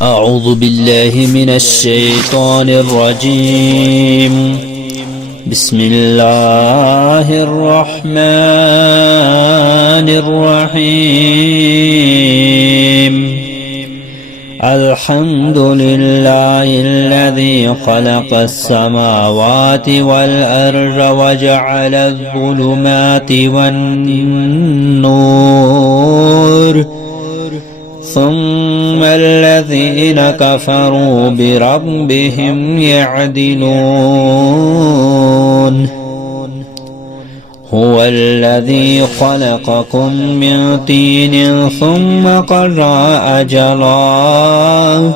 أعوذ بالله من الشيطان الرجيم بسم الله الرحمن الرحيم الحمد لله الذي خلق السماوات والأرض وجعل الظلمات والنور ثم الذين كفروا بربهم يعدلون هو الذي خلقكم من طين ثم قضى أجلا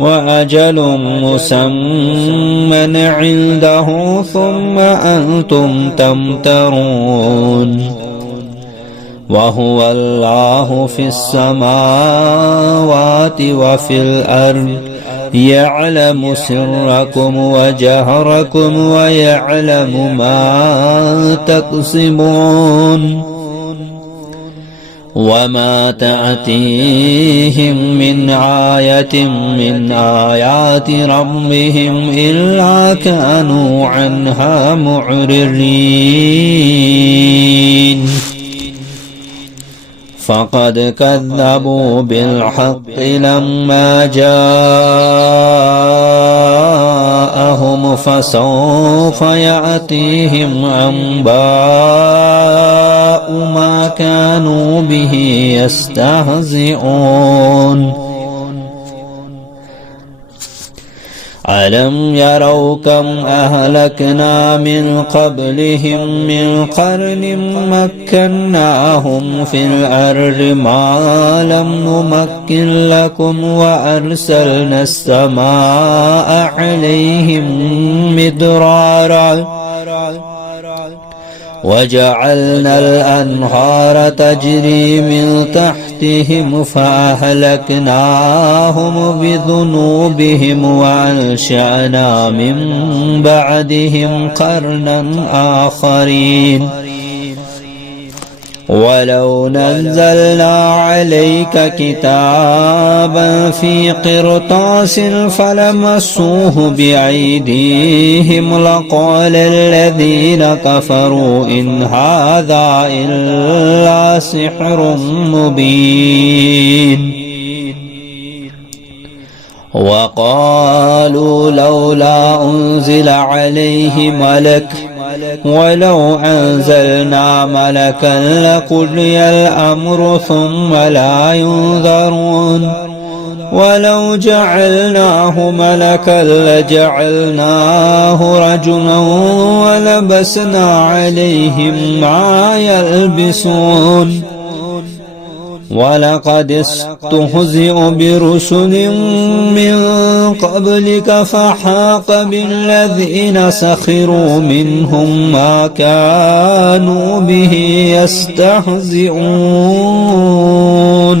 وأجل مسمى عنده ثم أنتم تمترون وهو الله في السماوات وفي الأرض يعلم سركم وجهركم ويعلم ما تكسبون وما تأتيهم من آية من آيات ربهم إلا كانوا عنها معرضين فقد كذبوا بالحق لما جاءهم فسوف يأتيهم أنباء ما كانوا به يستهزئون ألم يروا كم أهلكنا من قبلهم من قرن مكناهم في الأرض ما لم نمكن لكم وأرسلنا السماء عليهم مدرارا وجعلنا الأنهار تجري من تحتهم فأهلكناهم بذنوبهم وأنشأنا من بعدهم قرنا آخرين ولو نزلنا عليك كتابا في قرطاس فلمسوه بأيديهم لقال الذين كفروا إن هذا إلا سحر مبين وقالوا لولا أنزل عليه ملك ولو أنزلنا ملكا لقضي الأمر ثم لا ينظرون ولو جعلناه ملكا لجعلناه رجلا ولبسنا عليهم ما يلبسون ولقد استهزئ برسل من قبلك فحاق بالذين سخروا منهم ما كانوا به يستهزئون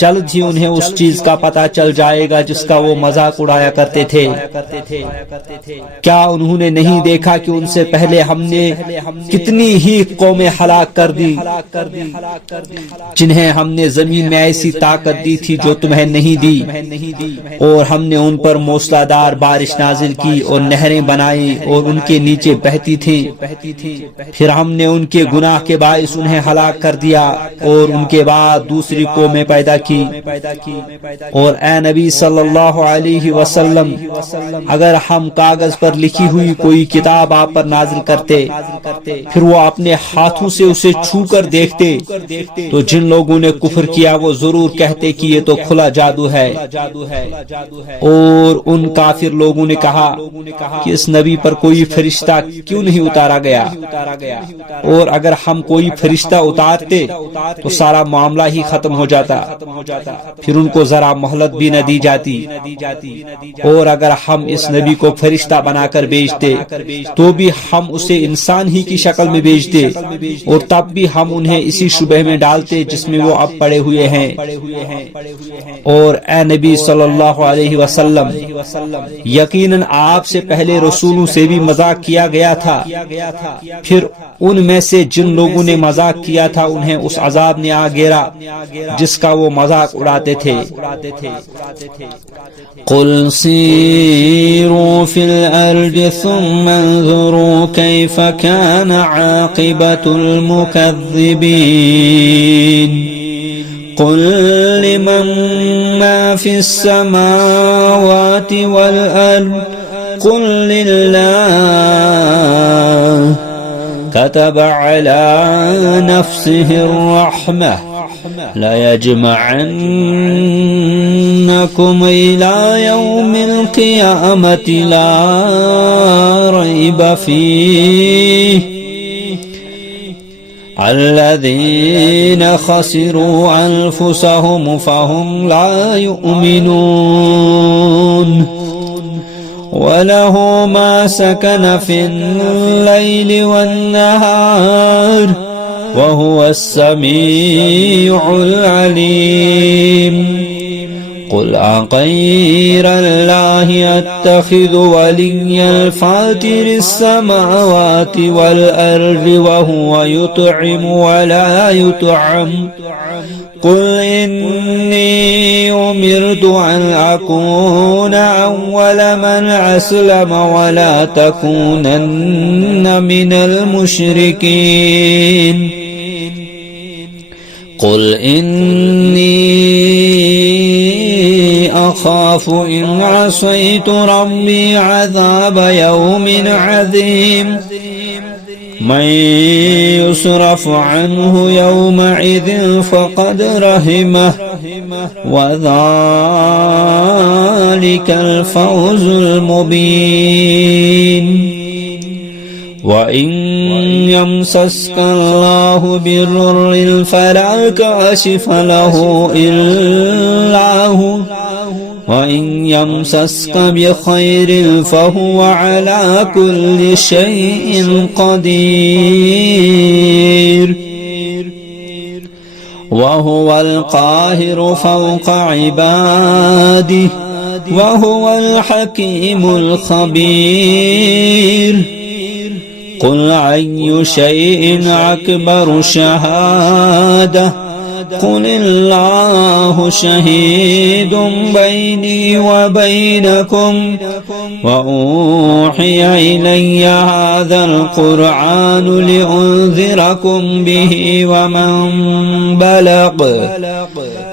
جلد ہی انہیں اس چیز کا پتہ چل جائے گا جس کا وہ مذاق اڑایا کرتے تھے۔ کیا انہوں نے نہیں دیکھا کہ ان سے پہلے ہم نے کتنی ہی قومیں ہلاک کر دی جنہیں ہم نے زمین میں ایسی طاقت دی تھی جو تمہیں نہیں دی، اور ہم نے ان پر موسلا دار بارش نازل کی اور نہریں بنائی اور ان کے نیچے بہتی تھیں، پھر ہم نے ان کے گناہ کے باعث انہیں ہلاک کر دیا اور ان کے بعد دوسری قومیں پیدا کی۔ اور اے نبی صلی اللہ علیہ وسلم، اگر ہم کاغذ پر لکھی ہوئی کوئی کتاب آپ پر نازل کرتے پھر وہ اپنے ہاتھوں سے اسے چھو کر دیکھتے تو جن لوگوں نے کفر کیا وہ ضرور کہتے کہ یہ تو کھلا جادو ہے۔ اور ان کافر لوگوں نے کہا کہ اس نبی پر کوئی فرشتہ کیوں نہیں اتارا گیا، اور اگر ہم کوئی فرشتہ اتارتے تو سارا معاملہ ہی ختم ہو جاتا، پھر ان کو ذرا مہلت بھی نہ دی جاتی۔ اور اگر ہم اس نبی کو فرشتہ بنا کر بھیجتے تو بھی ہم اسے انسان ہی کی شکل میں بھیجتے، اور تب بھی ہم انہیں اسی شبہ میں ڈالتے جس میں وہ اب پڑے ہوئے ہیں۔ اور اے نبی صلی اللہ علیہ وسلم، یقیناً آپ سے پہلے رسولوں سے بھی مذاق کیا گیا تھا، پھر ان میں سے جن لوگوں نے مذاق کیا تھا انہیں اس عذاب نے آ گھیرا جس کا وہ مذاق اڑاتے تھے۔ قل سیروا فی الارض ثم انظروا کیف کان عاقبۃ المکذبین قل لمن ما فی السماوات والارض قل للہ كتب على نفسه الرحمة ليجمعنكم إلى يوم القيامة لا ريب فيه الذين خسروا أنفسهم فهم لا يؤمنون وله ما سكن في الليل والنهار وهو السميع العليم قل أغير الله أتخذ وليا فاطر السماوات والأرض وهو يطعم ولا يطعم قل إني أمرت أن أكون أول من أسلم ولا تكونن من المشركين قل إني أخاف إن عصيت ربي عذاب يوم عظيم من يصرف عنه يومئذ فقد رحمه وذلك الفوز المبين وإن يمسسك الله بضر فلا كاشف له إلا هو وإن يمسسك بخير فهو على كل شيء قدير وهو القاهر فوق عباده وهو الحكيم الخبير قل أي شيء أكبر شهادة قل الله شهيد بيني وبينكم وأوحي إلي هذا القرآن لأنذركم به ومن بلغ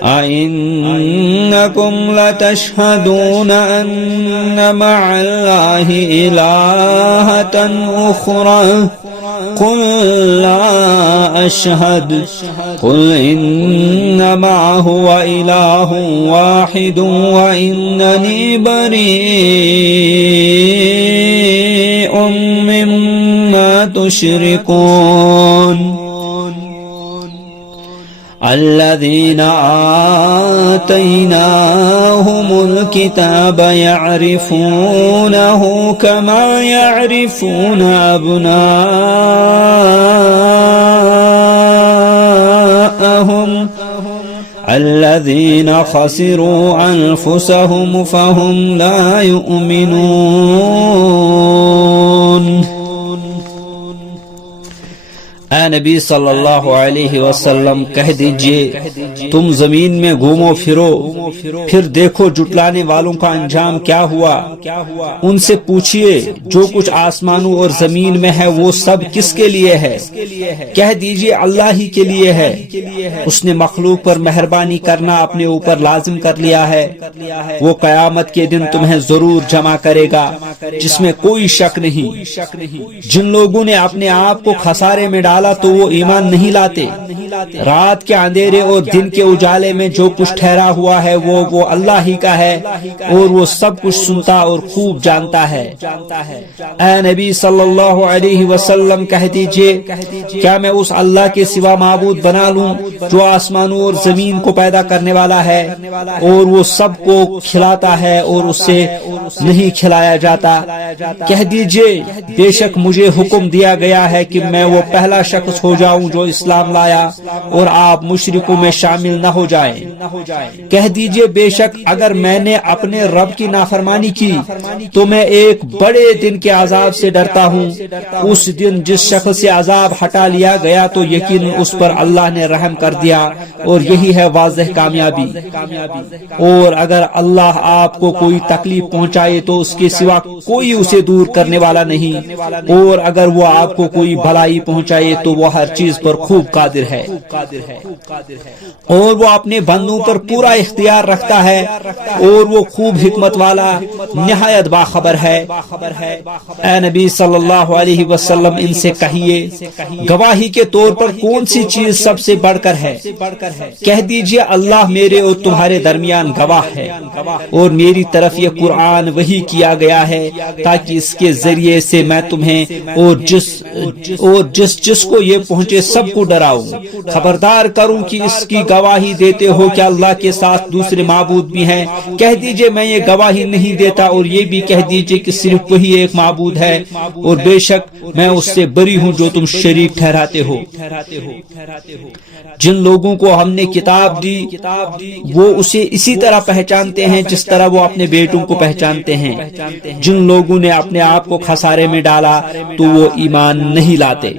أئنكم لتشهدون أن مع الله إلهة أخرى قل لا أشهد قل إنما هو إله واحد وإنني بريء مما تشركون الذين آتيناهم الكتاب يعرفونه كما يعرفون أبناءهم جاءهم الذين خسروا أنفسهم فهم لا يؤمنون. اے نبی صلی اللہ علیہ وسلم کہہ دیجئے تم زمین میں گھومو پھرو پھر دیکھو جھٹلانے والوں کا انجام کیا ہوا. ان سے پوچھئے جو کچھ آسمانوں اور زمین میں ہے وہ سب کس کے لیے ہے؟ کہہ دیجئے اللہ ہی کے لیے ہے. اس نے مخلوق پر مہربانی کرنا اپنے اوپر لازم کر لیا ہے. وہ قیامت کے دن تمہیں ضرور جمع کرے گا جس میں کوئی شک نہیں. جن لوگوں نے اپنے آپ کو خسارے میں ڈالا تو وہ ایمان نہیں لاتے. رات کے اندھیرے اور دن کے اجالے میں جو کچھ ٹھہرا ہوا ہے وہ اللہ ہی کا ہے اور وہ سب کچھ سنتا اور خوب جانتا ہے. اے نبی صلی اللہ علیہ وسلم کہہ دیجئے کیا میں اس اللہ کے سوا معبود بنا لوں جو آسمانوں اور زمین کو پیدا کرنے والا ہے اور وہ سب کو کھلاتا ہے اور اس سے نہیں کھلایا جاتا. کہہ دیجئے بے شک مجھے حکم دیا گیا ہے کہ میں وہ پہلا شخص ہو جاؤں جو اسلام لایا اور آپ مشرکوں میں شامل نہ ہو جائیں. کہہ دیجئے بے شک اگر میں نے اپنے رب کی نافرمانی کی تو میں ایک بڑے دن کے عذاب سے ڈرتا ہوں. اس دن جس شخص سے عذاب ہٹا لیا گیا تو یقین اس پر اللہ نے رحم کر دیا اور یہی ہے واضح کامیابی. اور اگر اللہ آپ کو کوئی تکلیف پہنچائے تو اس کے سوا کوئی اسے دور کرنے والا نہیں اور اگر وہ آپ کو کوئی بھلائی پہنچائے تو وہ ہر چیز پر خوب قادر ہے. اور وہ اپنے بندوں پر پورا اختیار رکھتا ہے اور وہ خوب حکمت والا نہایت باخبر ہے. اے نبی صلی اللہ علیہ وسلم ان سے کہیے گواہی کے طور پر کون سی چیز سب سے بڑھ کر ہے؟ کہہ دیجئے اللہ میرے اور تمہارے درمیان گواہ ہے اور میری طرف یہ قرآن وحی کیا گیا ہے تاکہ اس کے ذریعے سے میں تمہیں اور جس کو یہ پہنچے سب کو ڈراؤں خبردار کروں کہ اس کی گواہی دیتے ہو کہ اللہ کے ساتھ دوسرے معبود بھی ہیں. کہہ دیجئے میں یہ گواہی نہیں دیتا اور یہ بھی کہہ دیجئے کہ صرف وہی ایک معبود ہے اور بے شک میں اس سے بری ہوں جو تم شریک ٹھہراتے ہو. جن لوگوں کو ہم نے کتاب دی وہ اسے اسی طرح پہچانتے ہیں جس طرح وہ اپنے بیٹوں کو پہچانتے ہیں. جن لوگوں نے اپنے آپ کو خسارے میں ڈالا تو وہ ایمان نہیں لاتے.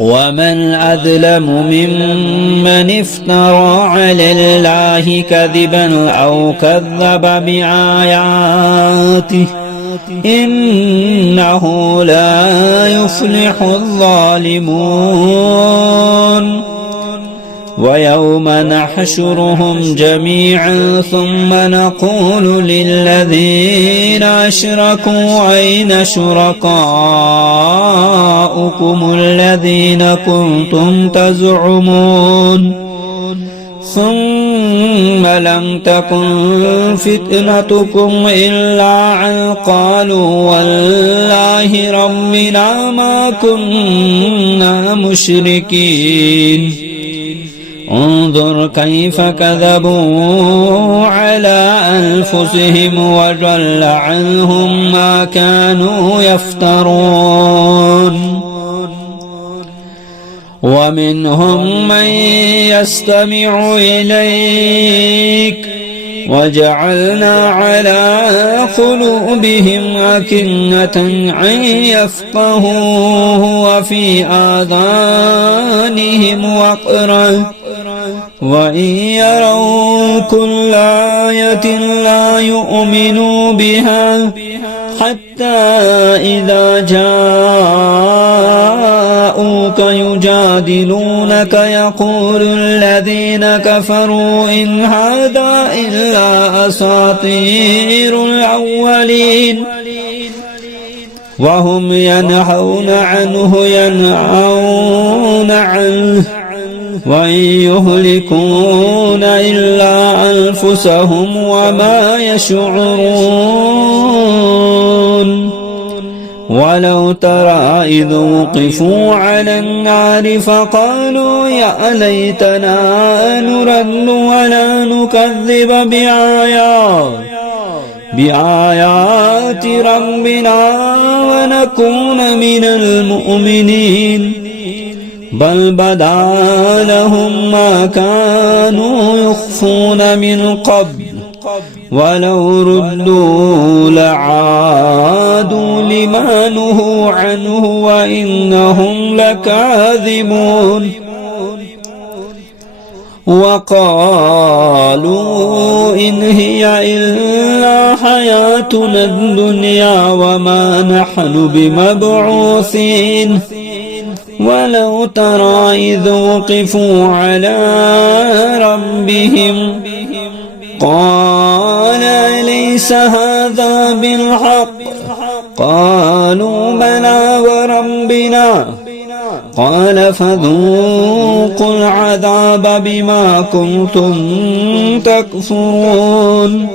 ومن أظلم ممن افترى على الله كذبا أو كذب بآياته إنه لا يفلح الظالمون. ويوم نحشرهم جميعا ثم نقول للذين أشركوا أين شركاؤكم الذين كنتم تزعمون ثم لم تكن فتنتكم إلا أن قالوا والله ربنا ما كنا مشركين. انظر كيف كذبوا على أنفسهم وضل عنهم ما كانوا يفترون. ومنهم من يستمع إليك وجعلنا على قلوبهم أكنة أن يفقهوه وفي آذانهم وقرا وإن يروا كل آية لا يؤمنوا بها حتى إذا جاءوك يجادلونك يقول الذين كفروا إن هذا إلا أساطير الأولين وهم ينهون عنه وإن يهلكون إلا أنفسهم وما يشعرون. ولو ترى إذ وقفوا على النار فقالوا يا ليتنا نرد ولا نكذب بآيات ربنا ونكون من المؤمنين. بل بدا لهم ما كانوا يخفون من قبل ولو ردوا لعادوا لما نهوا عنه وإنهم لكاذبون وقالوا إن هي إلا حياتنا الدنيا وما نحن بمبعوثين ولو ترى إذ وقفوا على ربهم قال أليس هذا بالحق قالوا بلى وربنا قال فذوقوا العذاب بما كنتم تكفرون.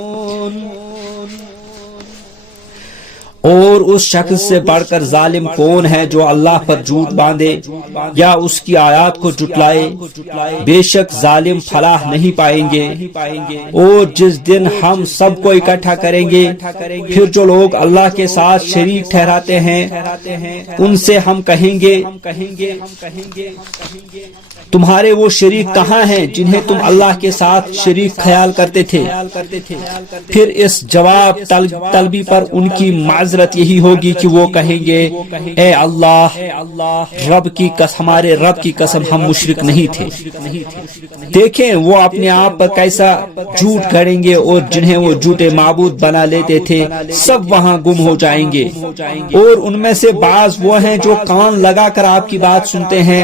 اور اس شخص سے بڑھ کر ظالم کون ہے جو اللہ پر جھوٹ باندھے یا اس کی آیات کو جھٹلائے؟ بے شک ظالم فلاح نہیں پائیں گے. اور جس دن ہم سب کو اکٹھا کریں گے پھر جو لوگ اللہ کے ساتھ شریک ٹھہراتے ہیں ان سے ہم کہیں گے تمہارے وہ شریک کہاں ہیں جنہیں تم اللہ کے ساتھ شریک خیال کرتے تھے؟ پھر اس جواب طلبی پر ان کی معذرت یہی ہوگی کہ وہ کہیں گے اے اللہ ہمارے رب کی قسم ہم مشرک نہیں تھے. دیکھیں وہ اپنے آپ پر کیسا جھوٹ گھڑیں گے اور جنہیں وہ جھوٹے معبود بنا لیتے تھے سب وہاں گم ہو جائیں گے. اور ان میں سے بعض وہ ہیں جو کان لگا کر آپ کی بات سنتے ہیں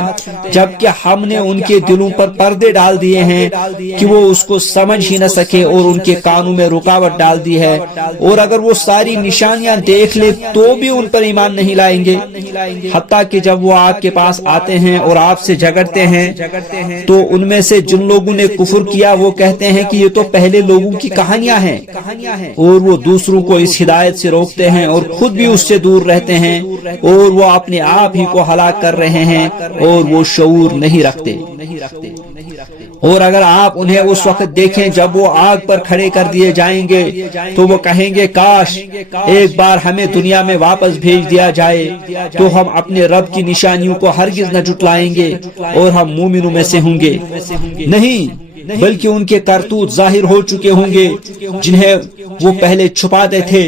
جبکہ ہم نے ان کے دلوں پر پردے ڈال دیے ہیں کہ وہ اس کو سمجھ ہی نہ سکے اور ان کے کانوں میں رکاوٹ ڈال دی ہے. اور اگر وہ ساری نشانیاں دیکھ لے تو بھی ان پر ایمان نہیں لائیں گے حتیٰ کہ جب وہ آپ کے پاس آتے ہیں اور آپ سے جھگڑتے ہیں تو ان میں سے جن لوگوں نے کفر کیا وہ کہتے ہیں کہ یہ تو پہلے لوگوں کی کہانیاں ہیں اور وہ دوسروں کو اس ہدایت سے روکتے ہیں اور خود بھی اس سے دور رہتے ہیں اور وہ اپنے آپ ہی کو ہلاک کر رہے ہیں اور وہ شعور نہیں رکھتے. اور اگر آپ انہیں اس وقت دیکھیں جب وہ آگ پر کھڑے کر دیے جائیں گے تو وہ کہیں گے کاش ایک بار ہمیں دنیا میں واپس بھیج دیا جائے تو ہم اپنے رب کی نشانیوں کو ہرگز نہ جھٹلائیں گے اور ہم مومنوں میں سے ہوں گے. نہیں بلکہ ان کے کرتوت ظاہر ہو چکے ہوں گے جنہیں وہ پہلے چھپاتے تھے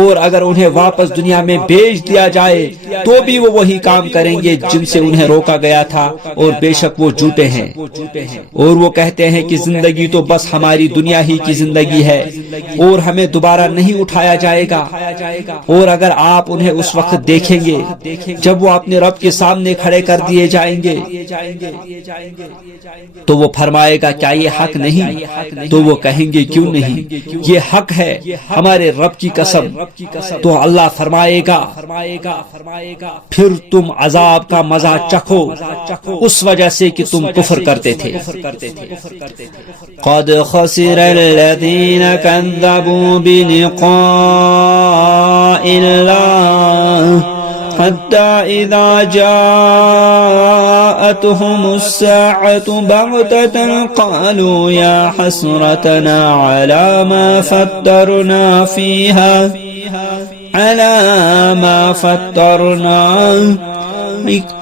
اور اگر انہیں واپس دنیا میں بھیج دیا جائے تو بھی وہ وہی کام کریں گے جن سے انہیں روکا گیا تھا اور بے شک وہ جھوٹے ہیں. اور وہ کہتے ہیں کہ زندگی تو بس ہماری دنیا ہی کی زندگی ہے اور ہمیں دوبارہ نہیں اٹھایا جائے گا. اور اگر آپ انہیں اس وقت دیکھیں گے جب وہ اپنے رب کے سامنے کھڑے کر دیے جائیں گے تو وہ فرمائے گا کیا یہ حق نہیں؟ تو وہ کہیں گے کیوں نہیں، یہ حق ہے ہمارے رب کی قسم. تو اللہ فرمائے گا پھر تم عذاب کا مزہ چکھو اس وجہ سے کہ تم کفر کرتے تھے. قد خسر الذين كذبوا بلقاء الله حتى إذا جاءتهم الساعة بغتة قالوا يا حسرتنا على ما فترنا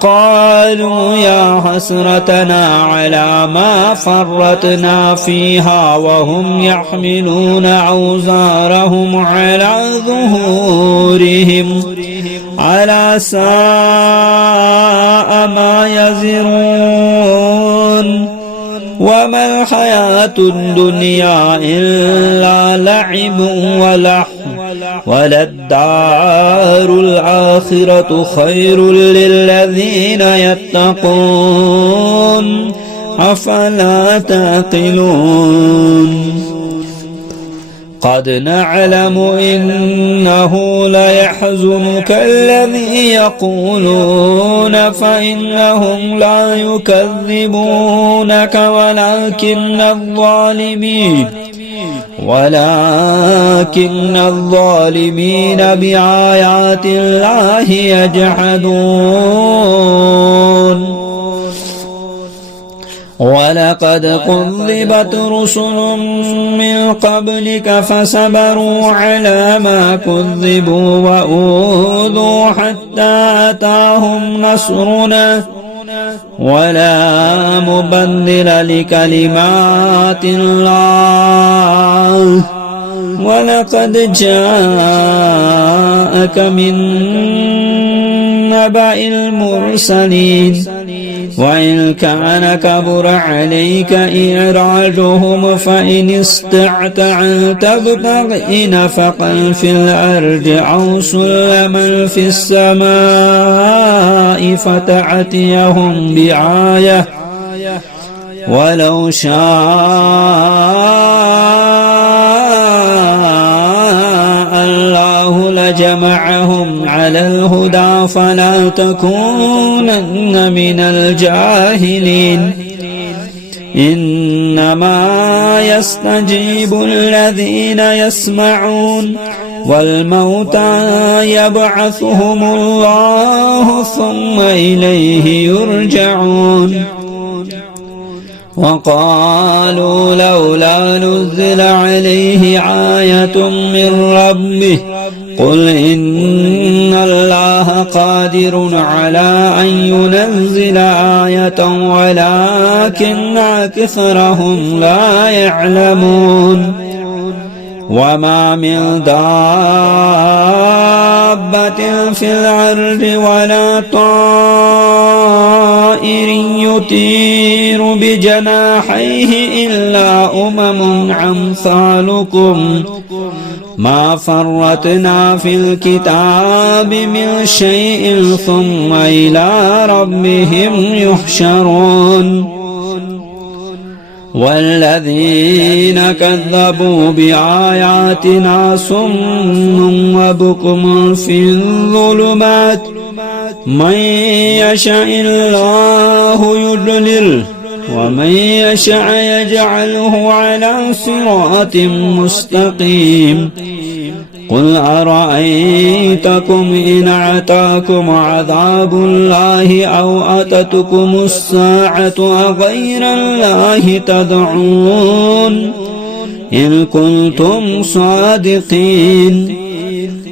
قالوا يا حسرتنا على ما فرطنا فيها وهم يحملون أوزارهم على ظهورهم ألا ساء ما يزرون وما الحياة الدنيا إلا لعب ولهو وللدار الآخرة خير للذين يتقون أفلا تعقلون. قد نعلم إنه ليحزنك الذي يقولون فإنهم لا يكذبونك ولكن الظالمين بآيات الله يجحدون. ولقد كذبت رسل من قبلك فصبروا على ما كذبوا وأوذوا حتى أتاهم نصرنا ولا مبدل لكلمات الله ولقد جاءك من نبأ المرسلين وإن كان كبر عليك إعراضهم فإن استطعت أن تبتغي نفقا في الأرض أو سلما في السماء فتأتيهم بآية ولو شاء الله لجمعهم على الهدى فلا تكونن من الجاهلين إنما يستجيب الذين يسمعون والموتى يبعثهم الله ثم إليه يرجعون وقالوا لولا نزل عليه آية من ربه قل إن الله قادر على أن ينزل آية ولكن أكثرهم لا يعلمون وما من دابة في الأرض ولا طائر يطير بجناحيه إلا أمم أمثالكم ما فرطنا في الكتاب من شيء ثم إلى ربهم يحشرون والذين كذبوا بآياتنا صم وبكم في الظلمات من يشاء الله يضلل ومن يشاء يجعله على صراط مستقيم قل أرأيتكم إن أتاكم عذاب الله أو أتتكم الساعة أغير الله تدعون إن كنتم صادقين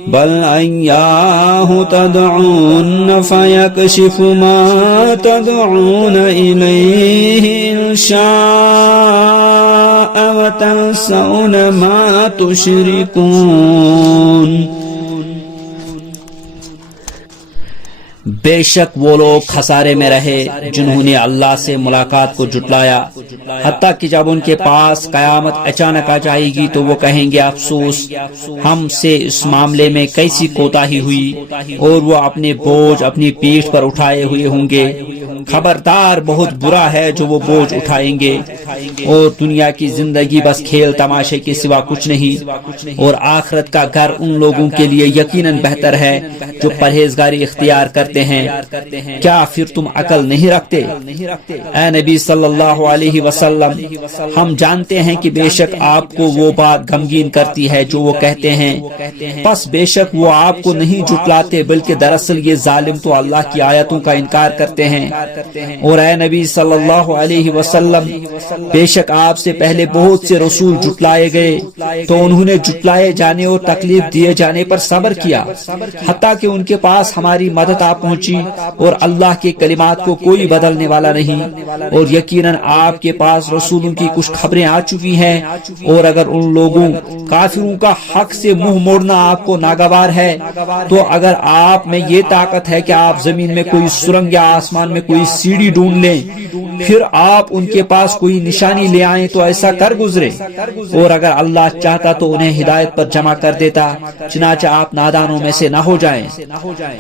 بل إياه تدعون فيكشف ما تدعون إليه إن شاء وتنسون ما تشركون بے شک وہ لوگ خسارے میں رہے جنہوں نے اللہ سے ملاقات کو جھٹلایا، حتیٰ کہ جب ان کے پاس قیامت اچانک آ جائے گی تو وہ کہیں گے افسوس ہم سے اس معاملے میں کیسی کوتاہی ہوئی، اور وہ اپنے بوجھ اپنی پیٹھ پر اٹھائے ہوئے ہوں گے۔ خبردار بہت برا ہے جو وہ بوجھ اٹھائیں گے، اور دنیا کی زندگی بس کھیل تماشے کے سوا کچھ نہیں، اور آخرت کا گھر ان لوگوں کے لیے یقیناً بہتر ہے جو پرہیزگاری اختیار کرتے ہیں۔ کیا پھر تم عقل نہیں رکھتے؟ اے نبی صلی اللہ علیہ وسلم، ہم جانتے ہیں کہ بے شک آپ کو وہ بات غمگین کرتی ہے جو وہ کہتے ہیں، پس بے شک وہ آپ کو نہیں جھٹلاتے بلکہ دراصل یہ ظالم تو اللہ کی آیتوں کا انکار کرتے ہیں۔ اور اے نبی صلی اللہ علیہ وسلم، بے شک آپ سے پہلے بہت سے رسول جھٹلائے گئے تو انہوں نے جھٹلائے جانے اور تکلیف دیے جانے پر صبر کیا، حتیٰ کہ ان کے پاس ہماری مدد آ پہنچی، اور اللہ کے کلمات کو کوئی بدلنے والا نہیں، اور یقیناً آپ کے پاس رسولوں کی کچھ خبریں آ چکی ہیں، اور اگر ان لوگوں کافروں کا حق سے منہ موڑنا آپ کو ناگوار ہے تو اگر آپ میں یہ طاقت ہے کہ آپ زمین میں کوئی سرنگ یا آسمان میں کوئی سیڑھی ڈھونڈ لیں، پھر آپ ان کے پاس کوئی نشانی لے آئیں تو ایسا کر گزرے، اور اگر اللہ چاہتا تو انہیں ہدایت پر جمع کر دیتا، چنانچہ آپ نادانوں میں سے نہ ہو جائیں۔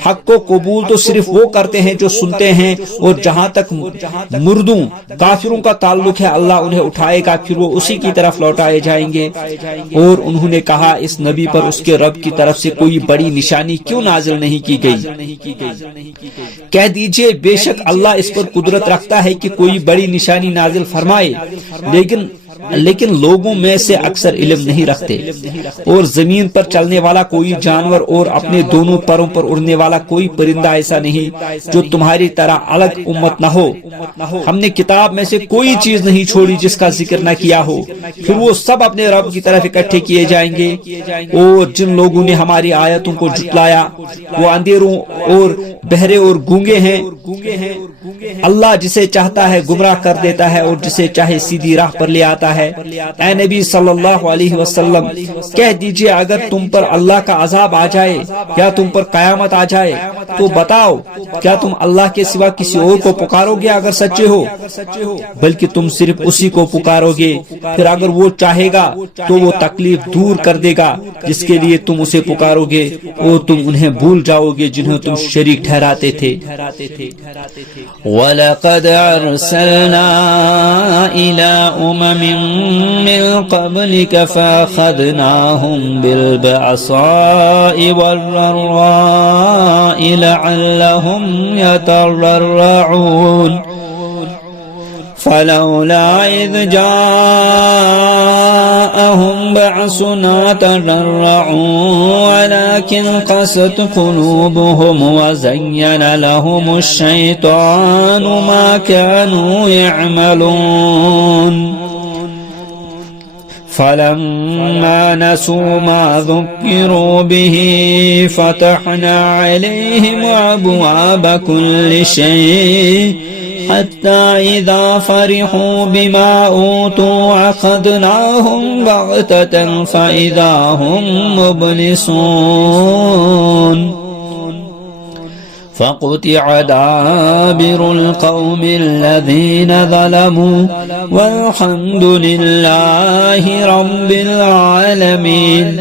حق کو قبول تو صرف وہ کرتے ہیں جو سنتے ہیں، اور جہاں تک مردوں کافروں کا تعلق ہے اللہ انہیں اٹھائے گا، پھر وہ اسی کی طرف لوٹائے جائیں گے۔ اور انہوں نے کہا اس نبی پر اس کے رب کی طرف سے کوئی بڑی نشانی کیوں نازل نہیں کی گئی؟ کہہ دیجئے بے شک اللہ اس پر قدرت رکھتا ہے کہ کوئی بڑی نشانی نازل فرمائے، لیکن لوگوں میں سے اکثر علم نہیں رکھتے۔ اور زمین پر چلنے والا کوئی جانور اور اپنے دونوں پروں پر اڑنے والا کوئی پرندہ ایسا نہیں جو تمہاری طرح الگ امت نہ ہو۔ ہم نے کتاب میں سے کوئی چیز نہیں چھوڑی جس کا ذکر نہ کیا ہو، پھر وہ سب اپنے رب کی طرف اکٹھے کیے جائیں گے۔ اور جن لوگوں نے ہماری آیتوں کو جھٹلایا وہ اندھیروں اور بہرے اور گونگے ہیں، اللہ جسے چاہتا ہے گمراہ کر دیتا ہے اور جسے چاہے سیدھی راہ پر لے آتا ہے۔ اے نبی صلی اللہ علیہ وسلم کہہ دیجئے اگر تم پر اللہ کا عذاب آ جائے یا تم پر قیامت آ جائے تو بتاؤ کیا تم اللہ کے سوا کسی اور کو پکارو گے اگر سچے ہو؟ بلکہ تم صرف اسی کو پکارو گے، پھر اگر وہ چاہے گا تو وہ تکلیف دور کر دے گا جس کے لیے تم اسے پکارو گے، اور تم انہیں بھول جاؤ گے جنہیں تم شریک ٹھہراتے تھے۔ وَلَقَدْ أَرْسَلْنَا إِلَىٰ أُمَمٍ مِّن قَبْلِكَ فَأَخَذْنَاهُم بِالْبَأْسَاءِ وَالضَّرَّاءِ لَعَلَّهُمْ يَتَضَرَّعُونَ فَلَوْلَا إِذْ جَاءَهُمْ بَأْسُنَا تَضَرَّعُوا وَلَكِنْ قَسَتْ قُلُوبُهُمْ وَزَيَّنَ لَهُمُ الشَّيْطَانُ مَا كَانُوا يَعْمَلُونَ فَلَمَّا نَسُوا مَا ذُكِّرُوا بِهِ فَتَحْنَا عَلَيْهِمْ أَبْوَابَ كُلِّ شَيْءٍ حتى إذا فرحوا بما أوتوا أخذناهم بغتة فإذا هم مبلسون فقطع دابر القوم الذين ظلموا والحمد لله رب العالمين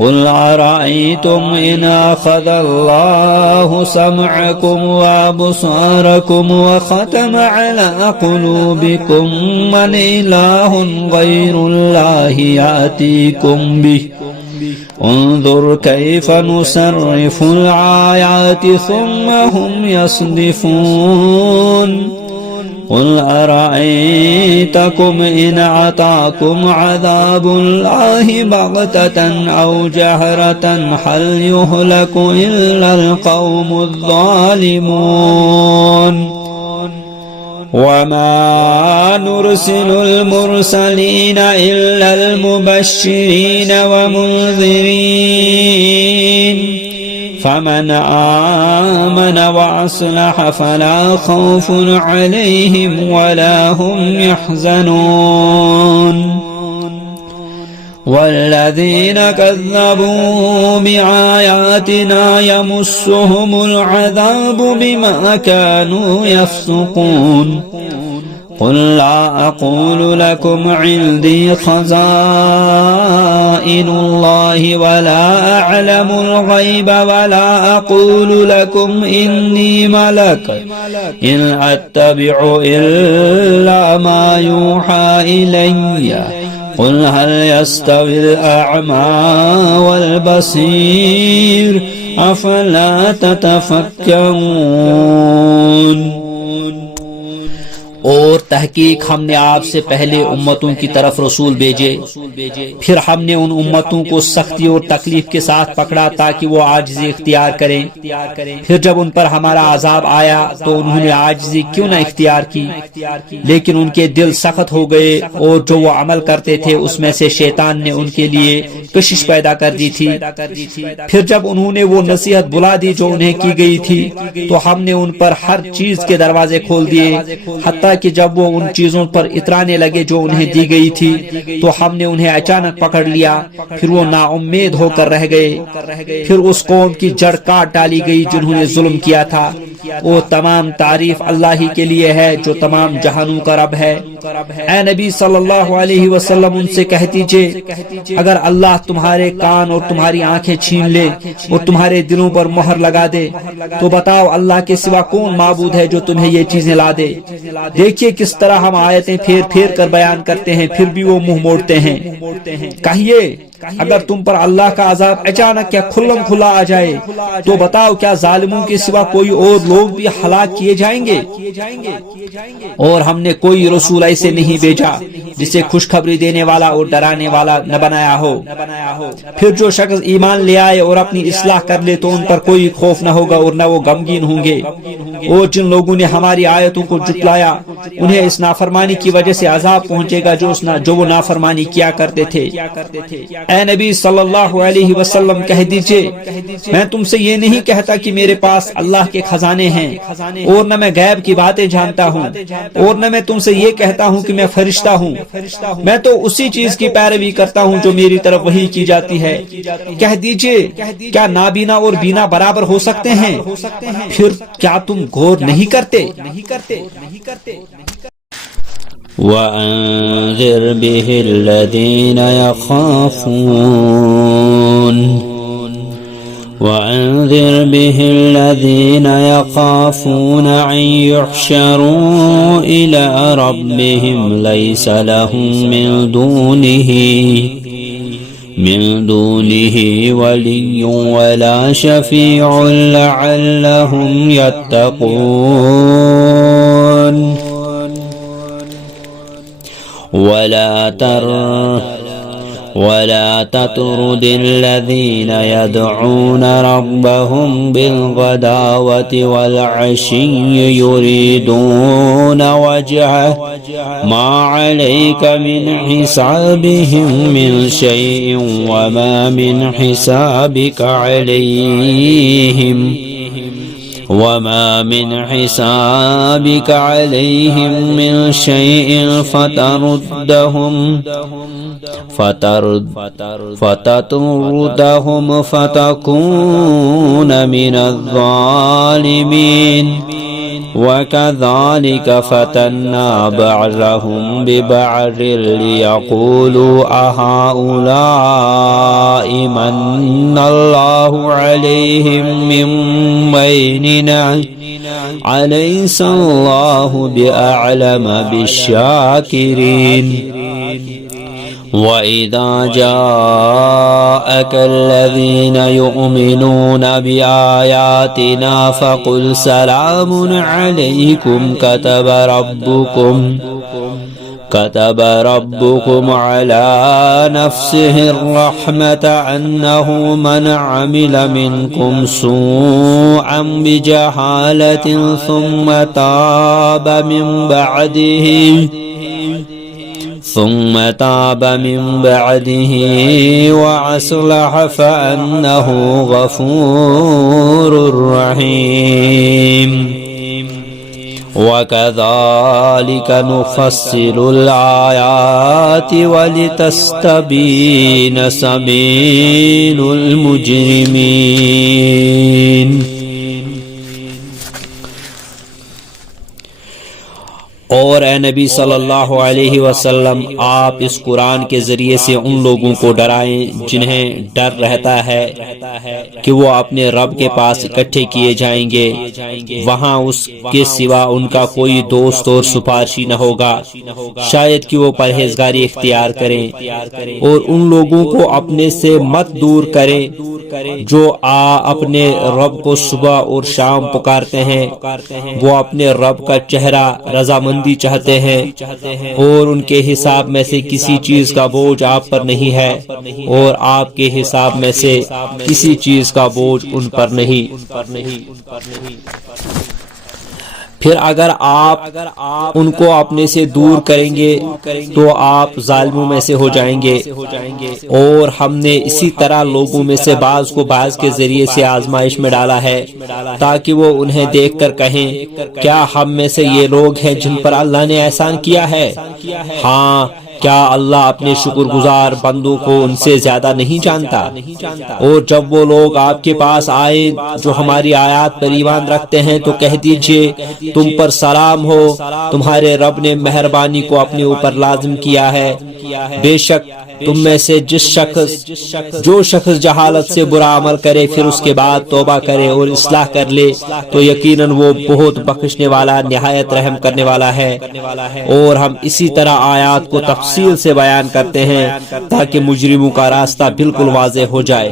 قل أرأيتم إن أخذ الله سمعكم وأبصاركم وختم على قلوبكم من إله غير الله يأتيكم به انظر كيف نصرف الآيات ثم هم يصدفون قل أرأيتكم إن أتاكم عذاب الله بغتة أو جهرة هل يهلك إلا القوم الظالمون وما نرسل المرسلين إلا المبشرين ومنذرين فمن آمن وأصلح فلا خوف عليهم ولا هم يحزنون والذين كذبوا بآياتنا يمسهم العذاب بما كانوا يفسقون قل لا أقول لكم عندي خزائن الله ولا أعلم الغيب ولا أقول لكم إني ملك إن أتبع إلا ما يوحى إلي قل هل يستوي الأعمى والبصير أفلا تتفكرون اور تحقیق ہم نے آپ سے پہلے امتوں کی طرف رسول بھیجے، پھر ہم نے ان امتوں کو سختی اور تکلیف کے ساتھ پکڑا تاکہ وہ عاجزی اختیار کریں، پھر جب ان پر ہمارا عذاب آیا تو انہوں نے عاجزی کیوں نہ اختیار کی، لیکن ان کے دل سخت ہو گئے اور جو وہ عمل کرتے تھے اس میں سے شیطان نے ان کے لیے کشش پیدا کر دی تھی۔ پھر جب انہوں نے وہ نصیحت بلا دی جو انہیں کی گئی تھی تو ہم نے ان پر ہر چیز کے دروازے کھول دیے، حتیٰ کہ جب وہ ان چیزوں پر اترانے لگے جو انہیں دی گئی تھی تو ہم نے انہیں اچانک پکڑ لیا، پھر وہ نا امید ہو کر رہ گئے، پھر اس قوم کی جڑ کاٹ ڈالی گئی جنہوں نے ظلم کیا تھا۔ وہ تمام تعریف اللہ ہی کے لیے ہے جو تمام جہانوں کا رب ہے۔ اے نبی صلی اللہ علیہ وسلم ان سے کہہ دیجئے اگر اللہ تمہارے کان اور تمہاری آنکھیں چھین لے اور تمہارے دلوں پر مہر لگا دے تو بتاؤ اللہ کے سوا کون معبود ہے جو تمہیں یہ چیزیں لا دے؟ دیکھیے کس طرح ہم آیتیں پھیر پھیر کر بیان کرتے ہیں پھر بھی وہ منہ موڑتے ہیں۔ کہیے اگر تم پر اللہ کا عذاب اچانک یا کھلم کھلا آ جائے تو بتاؤ کیا ظالموں کے سوا کوئی اور لوگ بھی ہلاک کیے جائیں گے؟ اور ہم نے کوئی رسول ایسے نہیں بھیجا جسے خوشخبری دینے والا اور ڈرانے والا نہ بنایا ہو۔ پھر جو شخص ایمان لے آئے اور اپنی اصلاح کر لے تو ان پر کوئی خوف نہ ہوگا اور نہ وہ غمگین ہوں گے۔ اور جن لوگوں نے ہماری آیتوں کو جھٹلایا انہیں اس نافرمانی کی وجہ سے عذاب پہنچے گا جو وہ نافرمانی کیا کرتے تھے۔ اے نبی صلی اللہ علیہ وسلم کہہ دیجئے میں تم سے یہ نہیں کہتا کہ میرے پاس اللہ کے خزانے ہیں اور نہ میں غیب کی باتیں جانتا ہوں اور نہ میں تم سے یہ کہتا ہوں کہ میں فرشتہ ہوں، میں تو اسی چیز کی پیروی کرتا ہوں جو میری طرف وحی کی جاتی ہے۔ کہہ دیجئے کیا نابینا اور بینا برابر ہو سکتے ہیں؟ پھر کیا تم غور نہیں کرتے؟ وَأَنذِرْ بِهِ الَّذِينَ يَخَافُونَ أَن يُحْشَرُوا إِلَى رَبِّهِمْ لَيْسَ لَهُم من دونه ولي ولا شفيع لعلهم يتقون ولا تطرد الذين يدعون ربهم بالغداوة والعشي يريدون وجهه ما عليك من حسابهم من شيء وما من حسابك عليهم من شيء فتطردهم فتكون من الظالمين وكذلك فتنا بعضهم ببعض ليقولوا أهؤلاء من الله عليهم من بيننا أليس الله بأعلم بالشاكرين وَإِذَا جَاءَكَ الَّذِينَ يُؤْمِنُونَ بِآيَاتِنَا فَقُلْ سَلَامٌ عَلَيْكُمْ كتب ربكم على نفسه الرحمة أنه من عمل منكم سوءا بجهالة ثم تاب من بعده وأصلح فأنه غفور رحيم وكذلك نفصل الآيات ولتستبين سبيل المجرمين۔ اور اے نبی صلی اللہ علیہ وسلم آپ اس قرآن کے ذریعے سے ان لوگوں کو ڈرائیں جنہیں ڈر رہتا ہے کہ وہ اپنے رب کے پاس اکٹھے کیے جائیں گے، وہاں اس کے سوا ان کا کوئی دوست اور سفارشی نہ ہوگا، شاید کہ وہ پرہیزگاری اختیار کریں۔ اور ان لوگوں کو اپنے سے مت دور کریں جو اپنے رب کو صبح اور شام پکارتے ہیں، وہ اپنے رب کا چہرہ رضامندی چاہتے ہیں اور ان کے حساب میں سے کسی چیز کا بوجھ آپ پر نہیں ہے اور آپ کے حساب میں سے کسی چیز کا بوجھ ان پر نہیں۔ پھر اگر آپ ان کو اپنے سے دور کریں گے تو آپ ظالموں میں سے ہو جائیں گے، اور ہم نے اسی طرح لوگوں میں سے بعض کو بعض کے ذریعے سے آزمائش میں ڈالا ہے تاکہ وہ انہیں دیکھ کر کہیں کیا ہم میں سے یہ لوگ ہیں جن پر اللہ نے احسان کیا ہے؟ ہاں، کیا اللہ اپنے شکر گزار بندوں کو ان سے زیادہ نہیں جانتا؟ اور جب وہ لوگ آپ کے پاس آئے جو ہماری آیات پر ایمان رکھتے ہیں تو کہہ دیجئے تم پر سلام ہو، تمہارے رب نے مہربانی کو اپنے اوپر لازم کیا ہے، بے شک تم میں سے جو شخص جہالت سے برا عمل کرے پھر اس کے بعد توبہ کرے اور اصلاح کر لے تو یقیناً وہ بہت بخشنے والا نہایت رحم کرنے والا ہے۔ اور ہم اسی طرح آیات کو تفصیل سے بیان کرتے ہیں تاکہ مجرموں کا راستہ بالکل واضح ہو جائے۔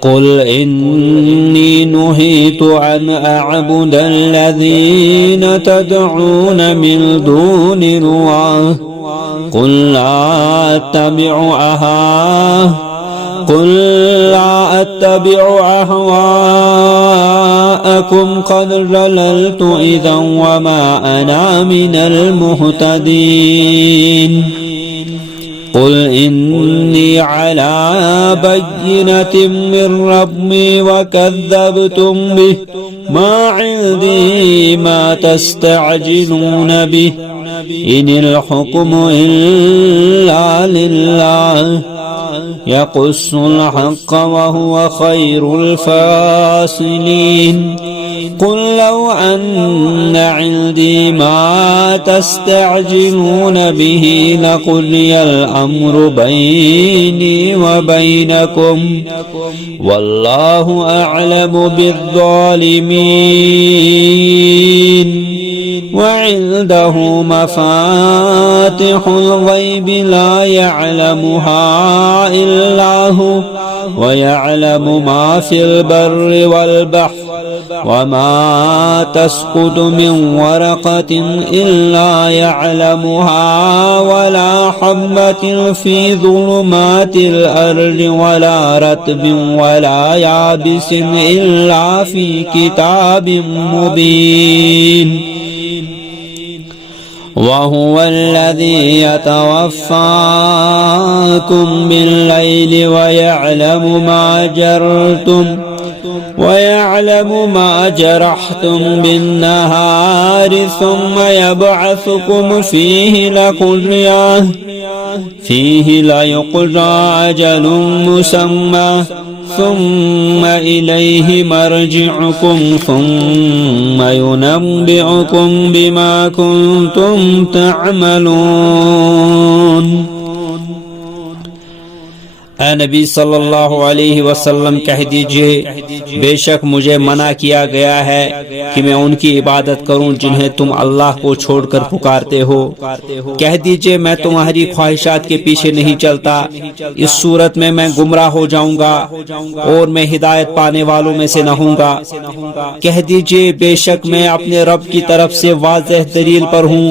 قل انی نہیت عن اعبد الذین تدعون من دون اللہ قل لا اتبع اہواءکم قد ضللت اذا وما انا من المہتدین قل انی علی بینۃ من ربی وکذبتم بہ ما عندی ما تستعجلون بہ ان الحکم الا للہ یقص الحق وهو خیر الفاصلین قل لو ان عندي ما تستعجلون به لقضي الامر بيني وبينكم والله اعلم بالظالمين وعنده مفاتح الغيب لا يعلمها إلا هو ويعلم ما في البر والبحر وما تسقط من ورقة إلا يعلمها ولا حبة في ظلمات الأرض ولا رطب ولا يابس إلا في كتاب مبين وهو الذي يتوفاكم بالليل ويعلم ما جرحتم بالنهار ثم يبعثكم فيه ليقضى أجل مسمى ثم إليه مرجعكم ثم ينبئكم بما كنتم تعملون۔ اے نبی صلی اللہ علیہ وسلم کہہ دیجئے بے شک مجھے منع کیا گیا ہے کہ میں ان کی عبادت کروں جنہیں تم اللہ کو چھوڑ کر پکارتے ہو۔ کہہ دیجئے میں تمہاری خواہشات کے پیچھے نہیں چلتا، اس صورت میں گمراہ ہو جاؤں گا اور میں ہدایت پانے والوں میں سے نہ ہوں گا۔ کہہ دیجئے بے شک میں اپنے رب کی طرف سے واضح دلیل پر ہوں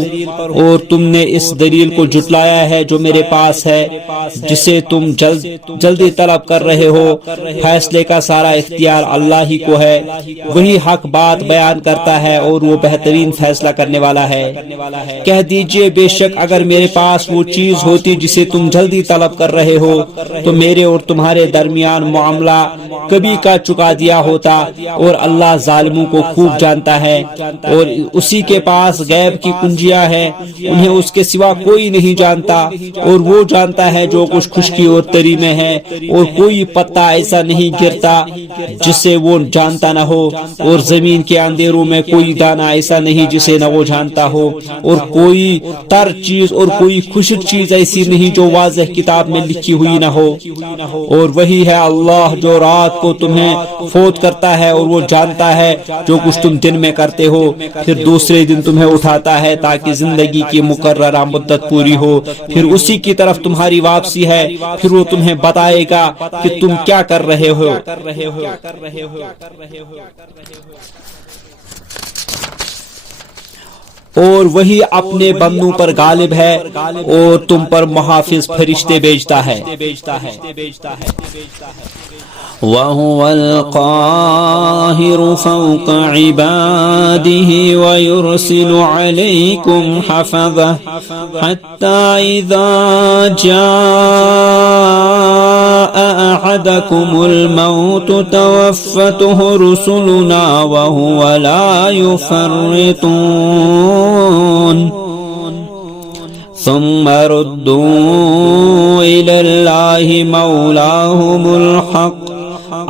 اور تم نے اس دلیل کو جھٹلایا ہے جو میرے پاس ہے، جسے تم جلدی طلب کر رہے ہو۔ فیصلے کا سارا اختیار اللہ ہی کو ہے، وہی حق بات بیان کرتا ہے اور وہ بہترین فیصلہ کرنے والا ہے۔ کہہ دیجئے بے شک اگر میرے پاس وہ چیز ہوتی جسے تم جلدی طلب کر رہے ہو تو میرے اور تمہارے درمیان معاملہ کبھی کا چکا دیا ہوتا، اور اللہ ظالموں کو خوب جانتا ہے، اور اسی کے پاس غیب کی کنجیاں ہے، انہیں اس کے سوا کوئی نہیں جانتا، اور وہ جانتا ہے جو کچھ خشکی اور تری میں ہے، اور کوئی پتا ایسا نہیں گرتا جسے وہ جانتا نہ ہو، اور زمین کے اندھیروں میں کوئی دانہ ایسا نہیں جسے نہ وہ جانتا ہو، اور کوئی تر چیز اور کوئی خشک چیز ایسی نہیں جو واضح کتاب میں لکھی ہوئی نہ ہو۔ اور وہی ہے اللہ جو رات کو تمہیں فوت کرتا ہے اور وہ جانتا ہے جو کچھ تم دن میں کرتے ہو، پھر دوسرے دن تمہیں اٹھاتا ہے تاکہ زندگی کی مقررہ مدت پوری ہو، پھر اسی کی طرف تمہاری واپسی ہے، پھر وہ تمہیں بتائے گا کہ تم کیا کر رہے ہو۔ اور وہی اپنے بندوں پر غالب ہے اور تم پر محافظ فرشتے بھیجتا ہے۔ وهو القاهر فوق عباده ويرسل عليكم حفظة حتى إذا جاء أحدكم الموت توفته رسلنا وهو لا يفرطون ثم ردوا إلى الله مولاهم الحق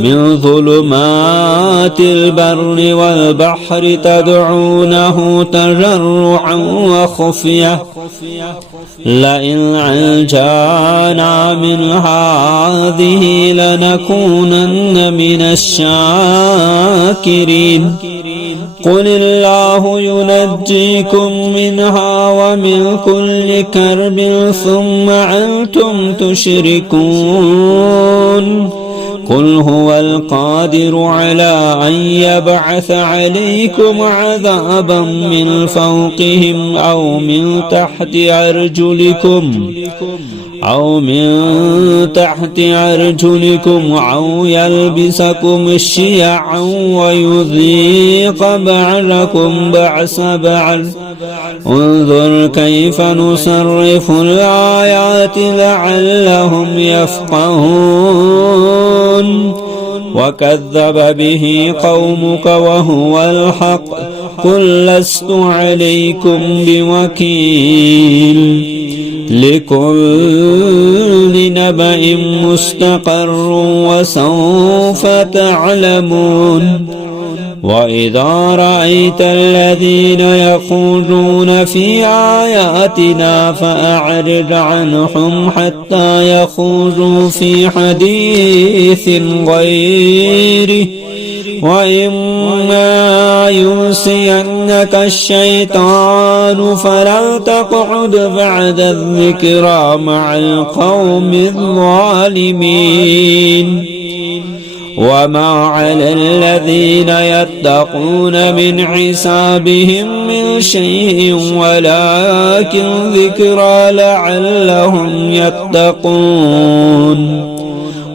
من ظلمات البر والبحر تدعونه تضرعا وخفية لئن أنجانا من هذه لنكونن من الشاكرين قل الله ينجيكم منها ومن كل كرب ثم أنتم تشركون قل هو القادر على أن يبعث عليكم عذابا من فوقهم أو من تحت أرجلكم أو يلبسكم شيعا ويذيق بعضكم بأس بعض انظر كيف نصرف الآيات لعلهم يفقهون وكذب به قومك وهو الحق قل لست عليكم بوكيل لكل نبأ مستقر وسوف تعلمون وإذا رأيت الذين يخوضون في آياتنا فأعرض عنهم حتى يخوضوا في حديث غيره وإما ينسينك الشيطان فلا تقعد بعد الذكرى مع القوم الظالمين وما على الذين يتقون من حسابهم من شيء ولكن ذكرى لعلهم يتقون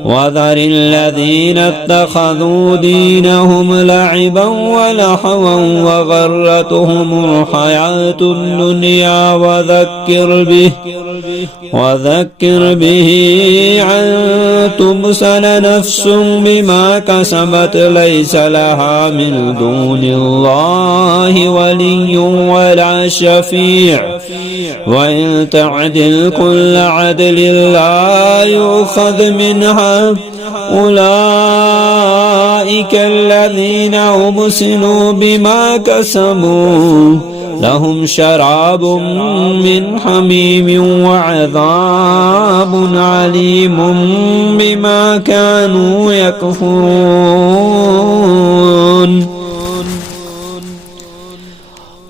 وذر الذين اتخذوا دينهم لعبا ولهوا وغرتهم الحياة الدنيا وذكر به أن تبسل نفس بما كسبت ليس لها من دون الله ولي ولا شفيع وإن تعدل كل عدل لا يؤخذ منها أولئك الذين أبسلوا بما كسبوا لهم شراب من حميم وعذاب عليم بما كانوا يكفرون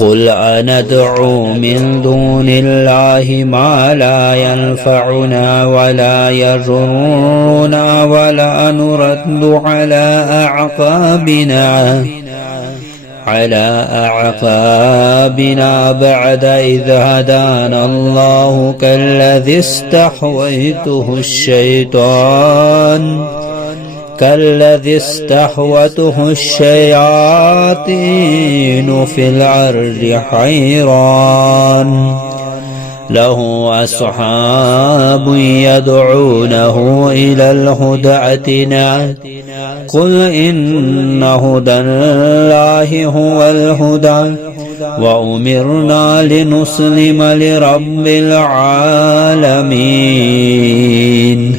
قل أندعو من دون الله ما لا ينفعنا ولا يضرنا ولا نرد على أعقابنا بعد إذ هدانا الله كالذي استحوته الشياطين في الأرض حيران له أصحاب يدعونه إلى الهدى ائتنا قل إن هدى الله هو الهدى وأمرنا لنسلم لرب العالمين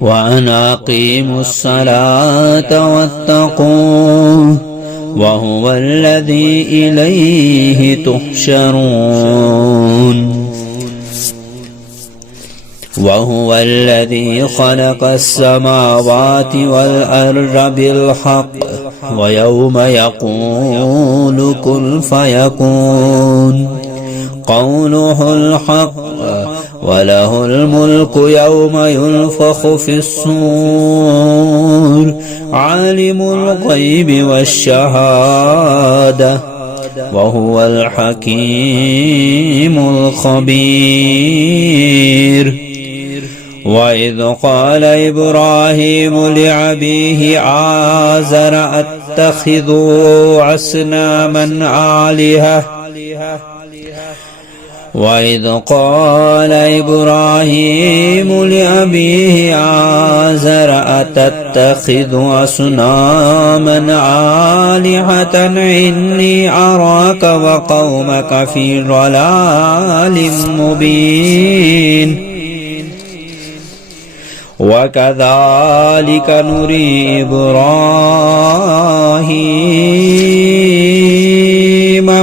وأن أقيموا الصلاة واتقوه وهو الذي إليه تحشرون وهو الذي خلق السماوات والأرض بالحق ويوم يقول كن فيكون قوله الحق وله الملك يوم ينفخ في الصور عالم الغيب والشهادة وهو الحكيم الخبير وإذ قال إبراهيم لأبيه آزر أتخذ أصناما آلهة وإذ قال إبراهيم لأبيه آزر أتتخذ أصناما آلهة إني أراك وقومك في ضلال مبين وكذلك نري إبراهيم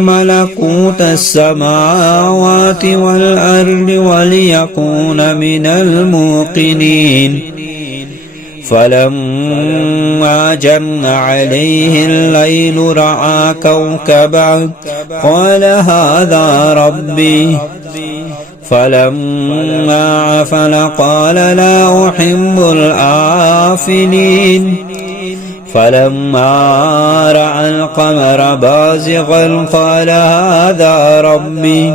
ملكوت السماوات والأرض وليكون من الموقنين فلما جن عليه الليل رأى كوكبا قال هذا ربي فلما أفل قال لا أحب الآفلين فلما رأى القمر بازغا قال هذا ربي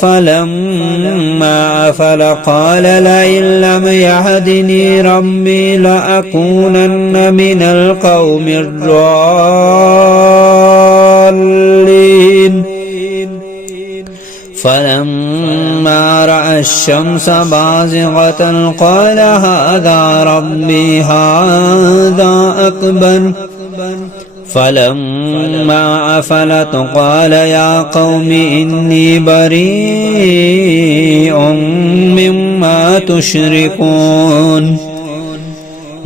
فلما أفل قال لئن لم يهدني ربي لأكونن من القوم الضالين فلما رأى الشمس بازغة قال هذا ربي هذا أكبر فلما أفلت قال يا قوم إني بريء مما تشركون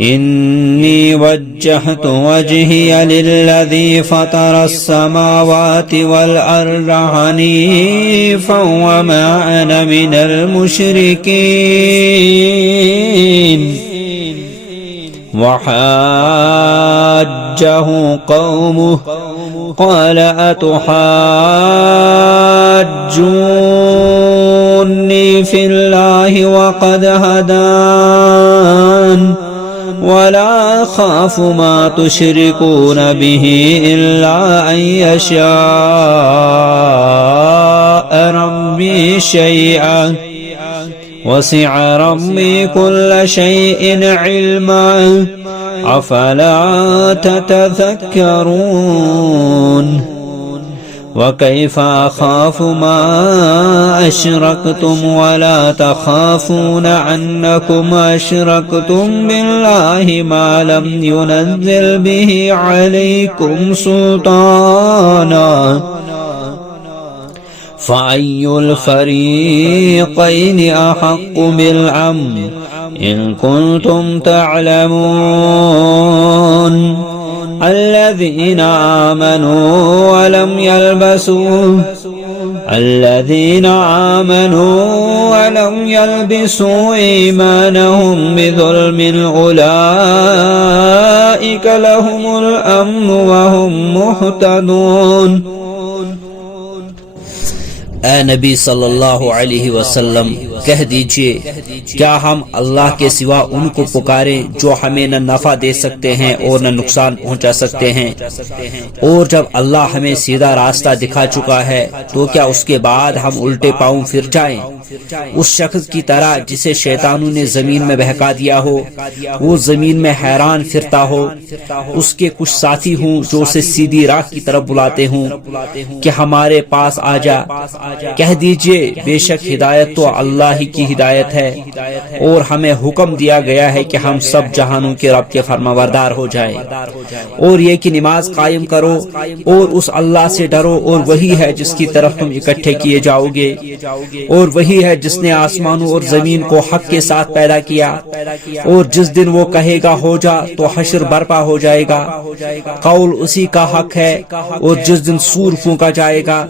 إني وجهت وجهي للذي فطر السماوات والأرض حنيفا وما أنا من المشركين وحاجه قومه قال أتحاجوني في الله وقد هدان ولا أخاف ما تشركون به إلا أن يشاء ربي شيئا وسع ربي كل شيء علما أفلا تتذكرون وكيف أخاف ما أشركتم ولا تخافون أنكم أشركتم بالله ما لم ينزل به عليكم سلطانا فأي الفريقين أحق بالأمن إن كنتم تعلمون الذين آمنوا ولم يلبسوا إيمانهم بظلم أولئك لهم الأمن وهم مهتدون. اے نبی صلی اللہ علیہ وسلم کہہ دیجئے کیا ہم اللہ کے سوا ان کو پکاریں جو ہمیں نہ نفع دے سکتے ہیں اور نہ نقصان پہنچا سکتے ہیں، اور جب اللہ ہمیں سیدھا راستہ دکھا چکا ہے تو کیا اس کے بعد ہم الٹے پاؤں پھر جائیں؟ اس شخص کی طرح جسے شیطانوں نے زمین میں بہکا دیا ہو، وہ زمین میں حیران پھرتا ہو، اس کے کچھ ساتھی ہوں جو اسے سیدھی راہ کی طرف بلاتے ہوں کہ ہمارے پاس آ جا۔ کہہ دیجئے بے شک ہدایت تو اللہ ہی کی ہدایت ہے، اور ہمیں حکم دیا گیا ہے کہ ہم سب جہانوں کے رب کے فرمانبردار ہو جائیں، اور یہ کہ نماز قائم کرو اور اس اللہ سے ڈرو، اور وہی ہے جس کی طرف تم اکٹھے کیے جاؤ گے، اور وہی ہے جس نے آسمانوں اور زمین کو حق کے ساتھ پیدا کیا، اور جس دن وہ کہے گا ہو جا تو حشر برپا ہو جائے گا، قول اسی کا حق ہے، اور جس دن سور پھونکا جائے گا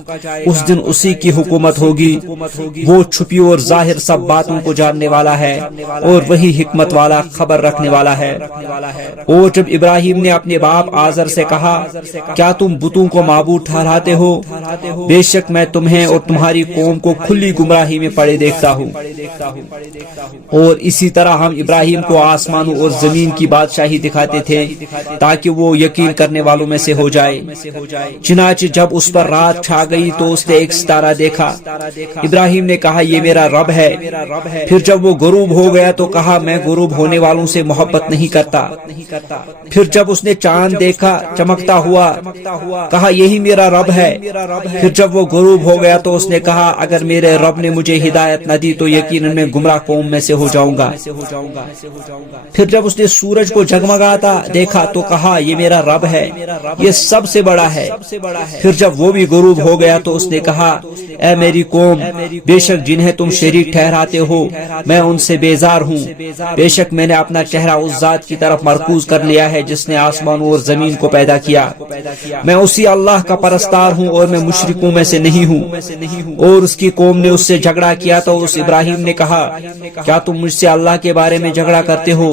اس دن اسی کی حکومت ہوگی، وہ چھپی اور ظاہر سب باتوں کو جاننے والا ہے، اور وہی حکمت والا خبر رکھنے والا ہے۔ اور جب ابراہیم نے اپنے باپ آزر سے کہا کیا تم بتوں کو معبود ٹھہراتے ہو؟ بے شک میں تمہیں اور تمہاری قوم کو کھلی گمراہی میں پڑے دیکھتا ہوں۔ اور اسی طرح ہم ابراہیم کو آسمانوں اور زمین کی بادشاہی دکھاتے تھے تاکہ وہ یقین کرنے والوں میں سے ہو جائے۔ چنانچہ جب اس پر رات چھا گئی تو اس نے ایک ستارہ دیکھا، ابراہیم نے کہا یہ میرا رب ہے۔ پھر جب وہ غروب ہو گیا تو کہا میں غروب ہونے والوں سے محبت نہیں کرتا۔ پھر جب اس نے چاند دیکھا چمکتا ہوا کہا یہی میرا رب ہے۔ پھر جب وہ غروب ہو گیا تو اس نے کہا اگر میرے رب نے مجھے ہدایت نہ دی تو یقیناً میں گمراہ قوم میں سے ہو جاؤں گا۔ پھر جب اس نے سورج کو جگمگاتا دیکھا تو کہا یہ میرا رب ہے، یہ سب سے بڑا ہے۔ پھر جب وہ بھی غروب ہو گیا تو اس نے کہا اے میری قوم، بے شک جنہیں تم شریک ٹھہراتے ہو میں ان سے بیزار ہوں۔ بے شک میں نے اپنا چہرہ اس ذات کی طرف مرکوز کر لیا ہے جس نے آسمانوں اور زمین کو پیدا کیا۔ میں اسی اللہ کا پرستار ہوں اور میں مشرکوں میں سے نہیں ہوں۔ اور اس کی قوم نے اس سے جھگڑا کیا تو اس ابراہیم نے کہا کیا تم مجھ سے اللہ کے بارے میں جھگڑا کرتے ہو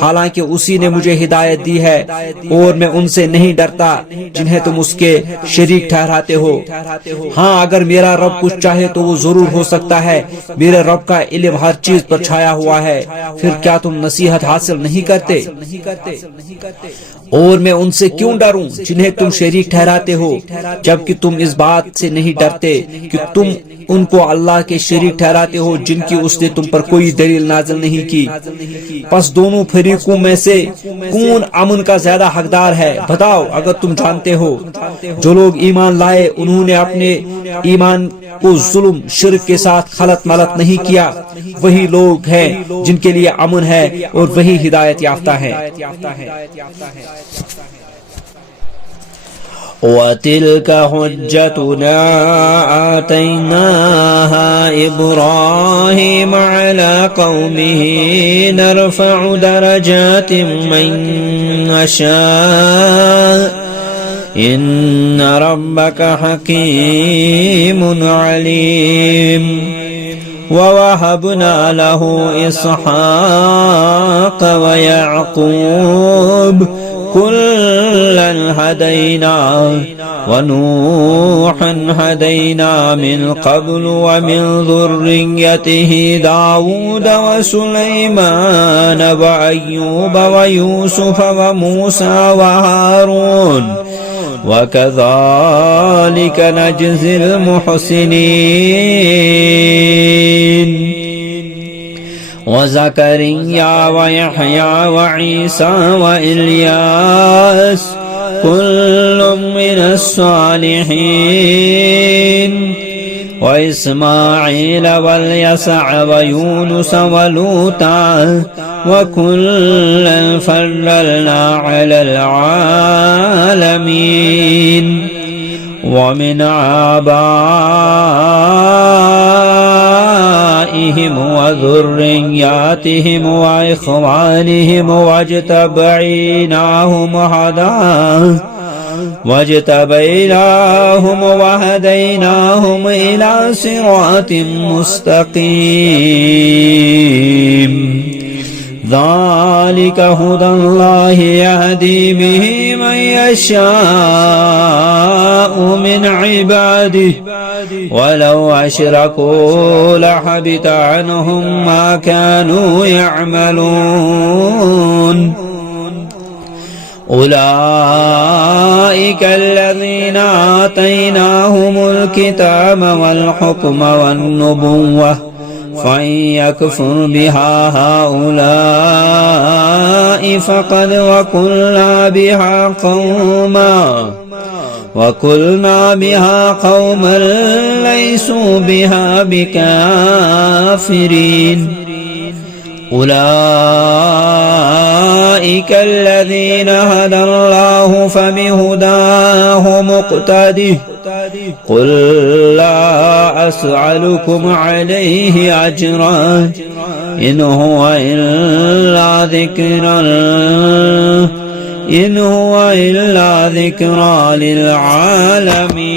حالانکہ اسی نے مجھے ہدایت دی ہے، اور میں ان سے نہیں ڈرتا جنہیں تم اس کے شریک ٹھہراتے ہو۔ ہاں اگر میرا رب کچھ چاہے تو وہ ضرور ہو سکتا ہے، میرے رب کا علم ہر چیز پر چھایا ہوا ہے، پھر کیا تم نصیحت حاصل نہیں کرتے؟ اور میں ان سے کیوں ڈروں جنہیں تم شریک ٹھہراتے ہو، جبکہ تم اس بات سے نہیں ڈرتے کہ تم ان کو اللہ کے شریک ٹھہراتے ہو جن کی اس نے تم پر کوئی دلیل نازل نہیں کی۔ پس دونوں فریقوں میں سے کون امن کا زیادہ حقدار ہے؟ بتاؤ اگر تم جانتے ہو۔ جو لوگ ایمان لائے انہوں نے اپنے ایمان کو ظلم شرک کے ساتھ خلط ملط نہیں کیا، وہی لوگ ہیں جن کے لیے امن ہے اور وہی ہدایت یافتہ ہے۔ وَتِلْكَ حُجَّتُنَا آتَيْنَاهَا إِبْرَاهِيمَ عَلَى قَوْمِهِ نَرْفَعُ دَرَجَاتٍ مَّن نَّشَاءُ إِنَّ رَبَّكَ حَكِيمٌ عَلِيمٌ وَوَهَبْنَا لَهُ إِسْحَاقَ وَيَعْقُوبَ كُلًّا هدينا ونوحا هدينا من قبل ومن ذريته داود وسليمان وأيوب ويوسف وموسى وهارون وكذلك نجزي المحسنين وزكريا ويحيى وعيسى وإلياس كل من الصالحين وإسماعيل واليسع ويونس ولوطا وكلا فضلنا على العالمين ومن آبائهم وذرياتهم وإخوانهم واجتبيناهم وهديناهم إلى صراط مستقيم ذلك هدى الله يهدي به من يشاء من عباده ولو أشركوا لحبط عنهم ما كانوا يعملون أولئك الذين آتيناهم الكتاب والحكم والنبوة فإن يكفر بها هؤلاء فقد وكلنا بها قوما ليسوا بها بكافرين أولئك الذين هدى الله فبهداه مقتده قل لا أسألكم عليه أجرا إن هو إلا ذكرى للعالمين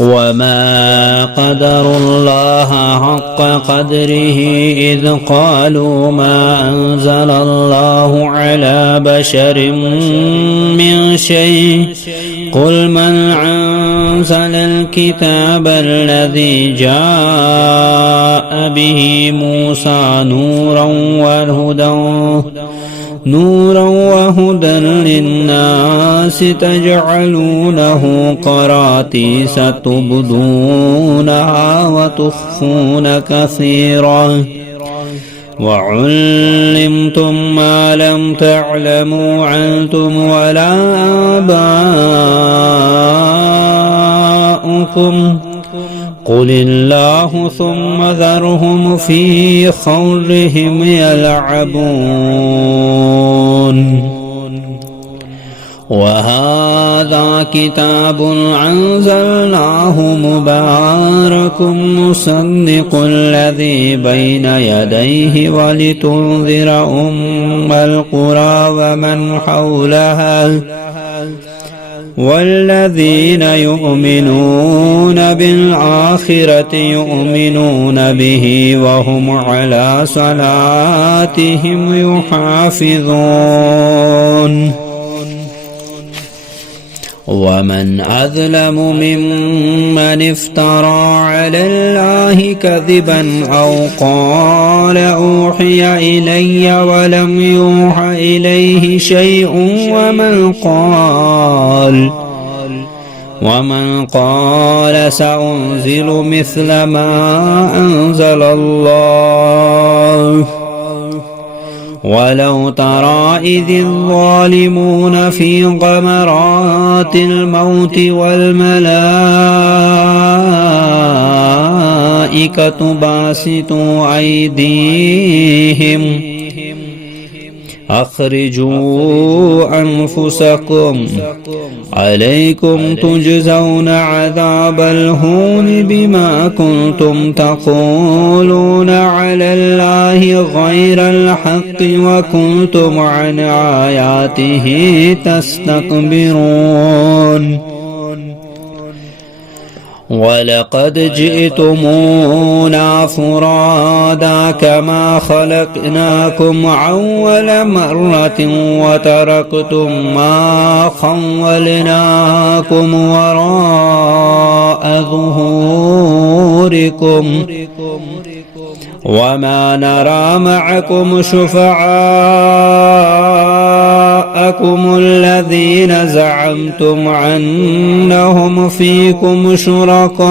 وما قدر الله حق قدره إذ قالوا ما أنزل الله على بشر من شيء قل من أنزل الكتاب الذي جاء به موسى نورا وهدى للناس تجعلونه قراطيس تبدونها وتخفون كثيرا وعلمتم ما لم تعلموا أنتم ولا آباؤكم قل الله ثم ذرهم في خوضهم يلعبون। وهذا كتاب أنزلناه مبارك مصدق الذي بين يديه ولتنذر أم القرى ومن حولها والذين يؤمنون بالآخرة يؤمنون به وهم على صلاتهم يحافظون ومن أظلم ممن افترى على الله كذبا أو قال أوحي إلي ولم يوحى إليه شيء ومن قال سأنزل مثل ما أنزل الله ولو ترى إذ الظالمون في غمرات الموت والملائكة باسطوا أيديهم أخرجوا أنفسكم عليكم تجزون عذاب الهون بما كنتم تقولون على الله غير الحق وكنتم عن آياته تستكبرون وَلَقَدْ جِئْتُمُونَا فُرَادَى كَمَا خَلَقْنَاكُمْ أَوَّلَ مَرَّةٍ وَتَرَكْتُمْ مَا خَوَّلْنَاكُمْ وَرَاءَ ظُهُورِكُمْ وَمَا نَرَى مَعَكُمْ شُفَعَاءَكُمُ الَّذِينَ زَعَمْتُمْ أَنَّهُمْ فِيكُمْ شُرَكَاءُ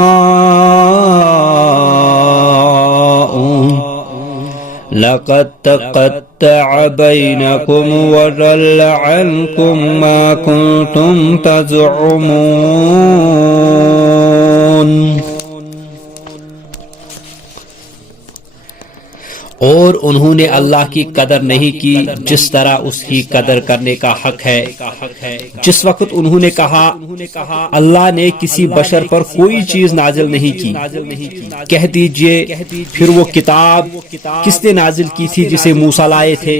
لَقَدْ تَقَطَّعَ بَيْنَكُمْ وَضَلَّ عَنْكُمْ مَا كُنْتُمْ تَزْعُمُونَ اور انہوں نے اللہ کی قدر نہیں کی جس طرح اس کی قدر کرنے کا حق ہے۔ جس وقت انہوں نے کہا اللہ نے کسی بشر پر کوئی چیز نازل نہیں کی، کہہ دیجئے پھر وہ کتاب کس نے نازل کی تھی جسے موسیٰ لائے تھے،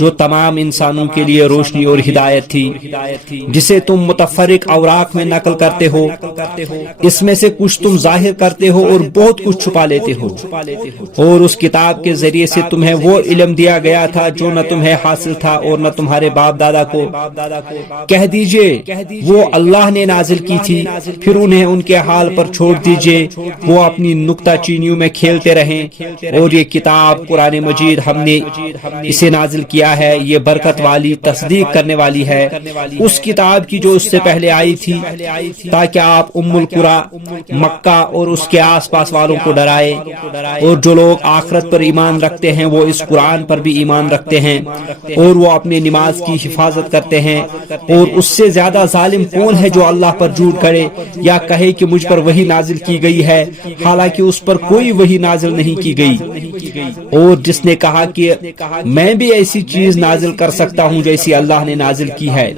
جو تمام انسانوں کے لیے روشنی اور ہدایت تھی، جسے تم متفرق اوراق میں نقل کرتے ہو، اس میں سے کچھ تم ظاہر کرتے ہو اور بہت کچھ چھپا لیتے ہو، اور اس کتاب کے ذریعے سے تمہیں وہ علم دیا گیا تھا جو نہ تمہیں حاصل تھا اور نہ تمہارے باپ دادا کو۔ کہہ دیجئے وہ اللہ نے نازل کی تھی، پھر انہیں ان کے حال پر چھوڑ دیجئے، وہ اپنی نکتہ چینیوں میں کھیلتے رہیں۔ اور یہ کتاب قرآن مجید ہم نے اسے نازل کیا ہے، یہ برکت والی تصدیق کرنے والی ہے اس کتاب کی جو اس سے پہلے آئی تھی، تاکہ آپ ام القرى مکہ اور اس کے آس پاس والوں کو ڈرائے۔ اور جو لوگ آخرت پر ایمان رکھتے ہیں وہ اس قرآن پر بھی ایمان رکھتے ہیں، اور وہ اپنی نماز کی حفاظت کرتے ہیں۔ اور اس سے زیادہ ظالم کون ہے جو اللہ پر جھوٹ کرے یا کہے کہ مجھ پر وحی نازل کی گئی ہے، حالانکہ اس پر کوئی وحی نازل نہیں کی گئی۔ اور جس نے کہا کہ میں بھی ایسی چیز نازل کر سکتا ہوں جیسی اللہ نے نازل کی ہے،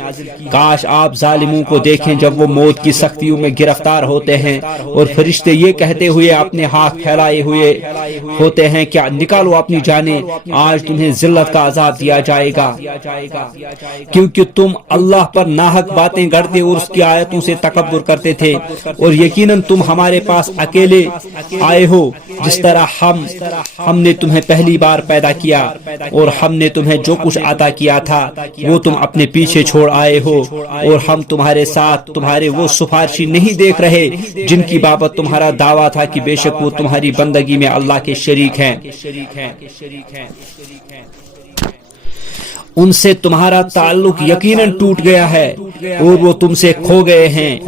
کاش آپ ظالموں کو دیکھیں جب وہ موت کی سختیوں میں گرفتار ہوتے ہیں اور فرشتے یہ کہتے ہوئے اپنے ہاتھ پھیلائے ہوئے ہوتے ہیں کہ نکالو اپنی جانیں، آج تمہیں ذلت کا عذاب دیا جائے گا، کیونکہ تم اللہ پر ناحق باتیں گڑتے اور اس کی آیتوں سے تکبر کرتے تھے، اور یقیناً تم ہمارے پاس اکیلے آئے ہو جس طرح ہم نے تمہیں پہلی بار پیدا کیا، اور ہم نے تمہیں جو کچھ عطا کیا تھا وہ تم اپنے پیچھے چھوڑ آئے ہو، اور ہم تمہارے ساتھ تمہارے وہ سفارشی نہیں دیکھ رہے جن کی بابت تمہارا دعویٰ تھا کہ بے شک وہ تمہاری بندگی میں اللہ کے شریک ہیں۔ ان سے تمہارا تعلق یقیناً ٹوٹ گیا ہے اور وہ تم سے کھو گئے ہیں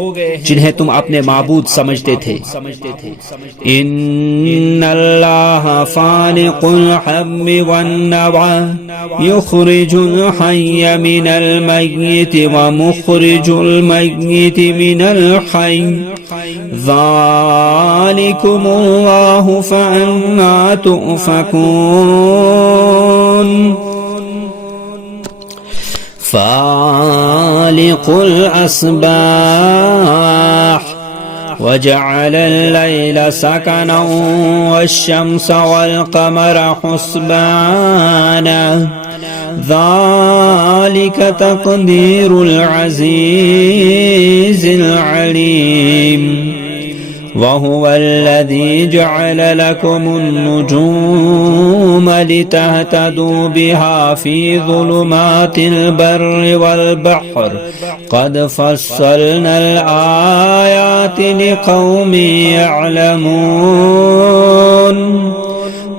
جنہیں تم اپنے معبود سمجھتے تھے۔ ان اللہ فالق الحب والنوى يخرج الحي من الميت ومخرج الميت من الحي ذلكم الله فأنى تؤفكون۔ فالق الأصباح وجعل الليل سكنا والشمس والقمر حسبانا ذلك تقدير العزيز العليم وهو الذي جعل لكم النجوم لتهتدوا بها في ظلمات البر والبحر قد فصلنا الآيات لقوم يعلمون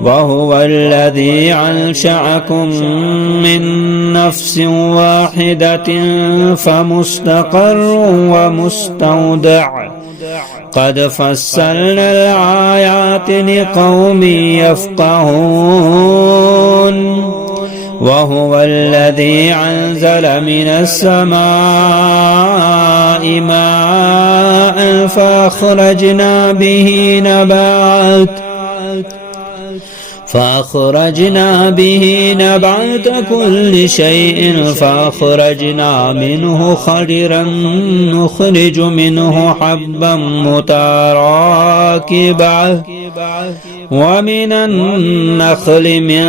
وهو الذي أنشأكم من نفس واحدة فمستقر ومستودع قد فصلنا الآيات لقوم يفقهون وهو الذي أنزل من السماء ماء فأخرجنا به نبات كل شيء فأخرجنا منه خضرا نخرج منه حبا متراكبا ومن النخل من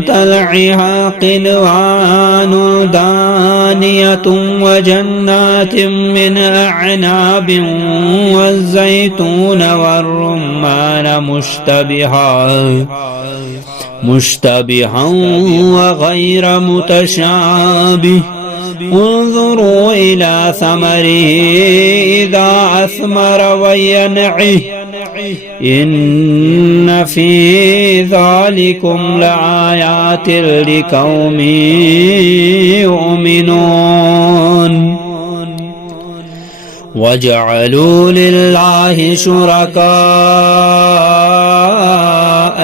طلعها قنوان دانية وجنات من أعناب والزيتون والرمان مشتبها وغير متشابه انظروا إلى ثمره إذا أثمر وينعه إن في ذلكم لآيات لقوم يؤمنون وجعلوا لله شركاء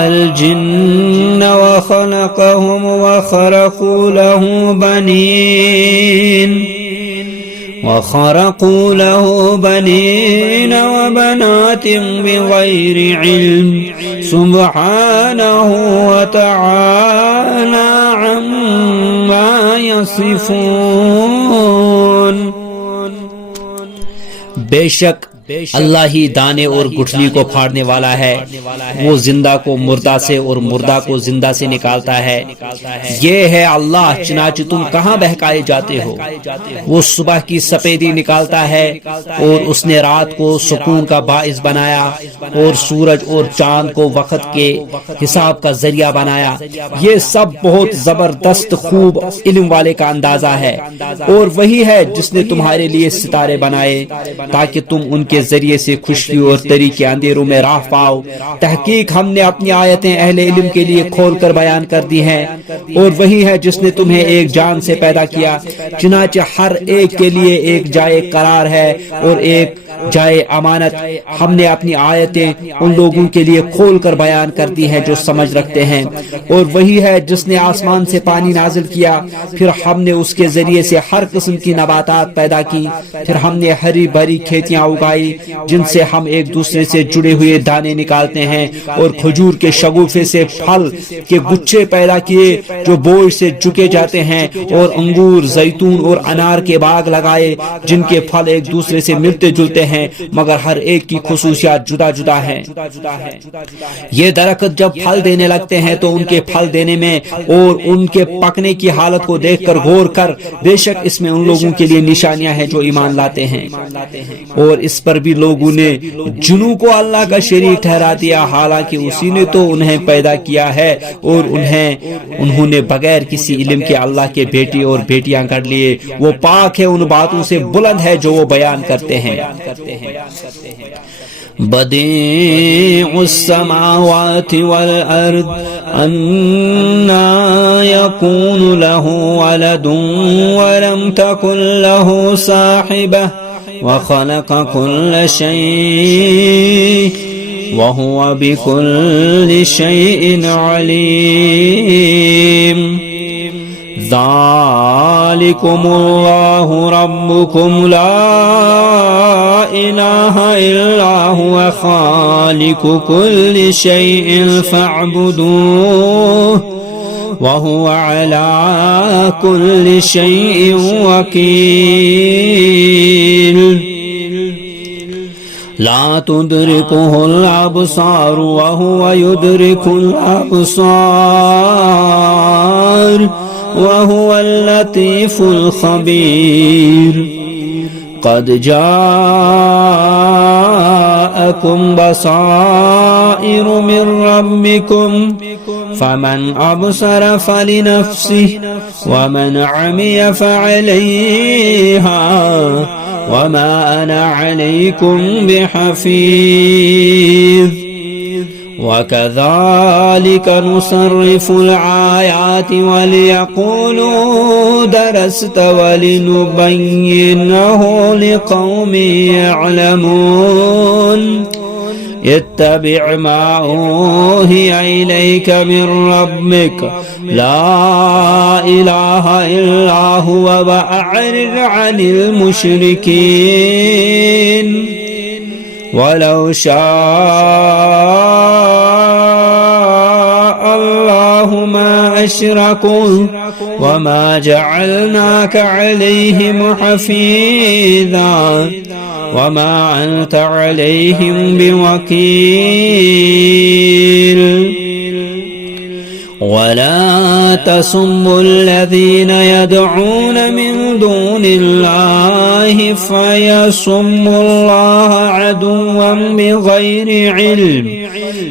الجن وخلقهم وخرقوا له بنين وبنات بغير علم سبحانه وتعالى عما يصفون. بے شک اللہ ہی دانے اور گٹھلی کو پھاڑنے والا ہے، وہ زندہ کو مردہ سے اور مردہ کو زندہ سے نکالتا ہے، یہ ہے اللہ، چنانچہ تم کہاں بہکائے جاتے ہو. وہ صبح کی سفیدی نکالتا ہے اور اس نے رات کو سکون کا باعث بنایا اور سورج اور چاند کو وقت کے حساب کا ذریعہ بنایا. یہ سب بہت زبردست خوب علم والے کا اندازہ ہے. اور وہی ہے جس نے تمہارے لیے ستارے بنائے تاکہ تم ان کے ذریعے سے خشکی اور تری کے اندھیروں میں راہ پاؤ. تحقیق ہم نے اپنی آیتیں اہل علم کے لیے کھول کر بیان کر دی ہیں. اور وہی ہے جس نے تمہیں ایک جان سے پیدا کیا، چنانچہ ہر ایک کے لیے ایک جائے قرار ہے اور ایک جائے امانت. ہم نے اپنی آیتیں ان لوگوں کے لیے کھول کر بیان کر دی ہیں جو سمجھ رکھتے ہیں. اور وہی ہے جس نے آسمان سے پانی نازل کیا، پھر ہم نے اس کے ذریعے سے ہر قسم کی نباتات پیدا کی. پھر ہم نے ہری بھری کھیتیاں اگائی جن سے ہم ایک دوسرے سے جڑے ہوئے دانے نکالتے ہیں، اور کھجور کے شگوفے سے پھل کے گچھے پیدا کیے جو بوجھ سے جھکے جاتے ہیں، اور انگور، زیتون اور انار کے باغ لگائے جن کے پھل ایک دوسرے سے ملتے جلتے ہیں مگر ہر ایک کی خصوصیات جدا جدا ہیں. یہ درخت جب پھل دینے لگتے ہیں تو ان کے پھل دینے میں اور ان کے پکنے کی حالت کو دیکھ کر غور کر، بے شک اس میں ان لوگوں کے لیے نشانیاں ہیں جو ایمان لاتے ہیں. اور اس پر بھی لوگوں نے جنوں کو اللہ کا شریک ٹھہرا دیا، حالانکہ اسی نے تو انہیں پیدا کیا ہے، اور انہوں نے بغیر کسی علم کے اللہ کے بیٹی اور بیٹیاں کر لیے. وہ پاک ہے ان باتوں سے، بلند ہے جو وہ بیان کرتے ہیں. بديع السماوات والأرض أنى يكون له ولد ولم تكن له صاحبة وخلق كل شيء وهو بكل شيء عليم. ذلكم الله ربكم لا إله إلا هو خالق كل شيء فاعبدوه وهو على كل شيء وكيل لا تدركه الأبصار وهو يدرك الأبصار وهو اللطيف الخبير قد جاءكم بصائر من ربكم فمن أبصر فلنفسه ومن عمي فعليها وما أنا عليكم بحفيظ وكذلك نصرف الآيات وليقولوا درست ولنبينه لقوم يعلمون اتبع ما أوحي إليك من ربك لا إله إلا هو وأعرض عن المشركين ولو شاء الله ما أشركوا وما جعلناك عليهم حفيظا وما أنت عليهم بوكيل ولا تسبوا الذين يدعون من دون الله فيسبوا الله عدوا بغير علم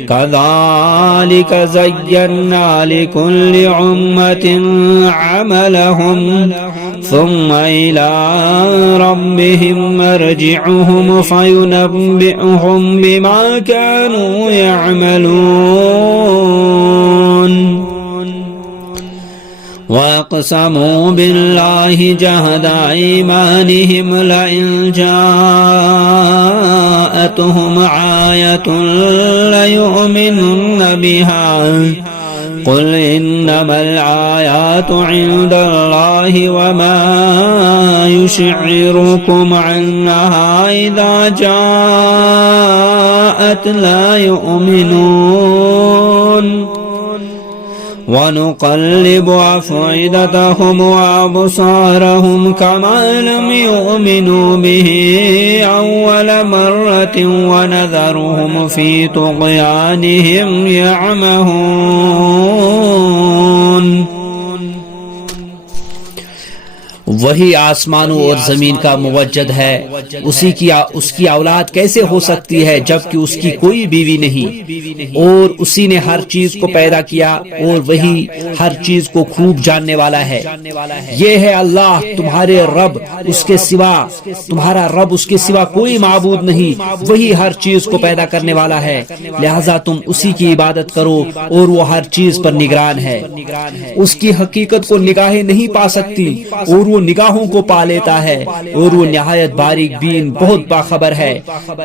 كذلك زينا لكل أمة عملهم ثم إلى ربهم مرجعهم فينبئهم بما كانوا يعملون وأقسموا بالله جهد أيمانهم لئن جاءتهم آية ليؤمنن بها قل إنما الآيات عند الله وما يشعركم عنها إذا جاءت لا يؤمنون ونقلب أفئدتهم وأبصارهم كما لم يؤمنوا به أول مرة ونذرهم في طغيانهم يعمهون وہی آسمانوں اور زمین کا موجد ہے، اس کی اولاد کیسے ہو سکتی ہے جبکہ اس کی کوئی بیوی نہیں، اور اسی نے ہر چیز کو پیدا کیا اور وہی ہر چیز کو خوب جاننے والا ہے۔ یہ ہے اللہ تمہارے رب، تمہارا رب اس کے سوا کوئی معبود نہیں، وہی ہر چیز کو پیدا کرنے والا ہے، لہذا تم اسی کی عبادت کرو اور وہ ہر چیز پر نگران ہے۔ اس کی حقیقت کو نگاہیں نہیں پا سکتی اور وہ نگاہوں کو پا لیتا ہے، اور وہ نہایت باریک بین بہت باخبر ہے۔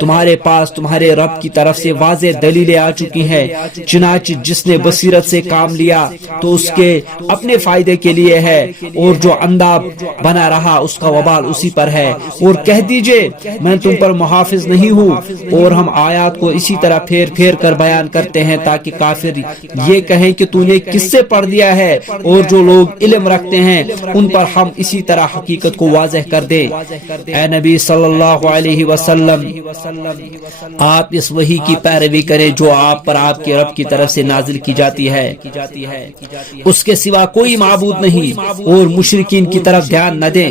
تمہارے پاس تمہارے رب کی طرف سے واضح دلیلیں آ چکی ہیں، چنانچہ جس نے بصیرت سے کام لیا تو اس کے اپنے فائدے کے لیے ہے، اور جو اندھا بنا رہا اس کا وبال اسی پر ہے۔ اور کہہ دیجئے میں تم پر محافظ نہیں ہوں، اور ہم آیات کو اسی طرح پھیر پھیر کر بیان کرتے ہیں تاکہ کافر یہ کہیں کہ تو نے کس سے پڑھ دیا ہے، اور جو لوگ علم رکھتے ہیں ان پر ہم اسی طرح حقیقت کو واضح کر دے۔ اے نبی صلی اللہ علیہ وسلم، آپ اس وحی کی پیروی کریں جو آپ پر آپ کے رب کی طرف سے نازل کی جاتی ہے، اس کے سوا کوئی معبود نہیں، اور مشرکین کی طرف دھیان نہ دیں،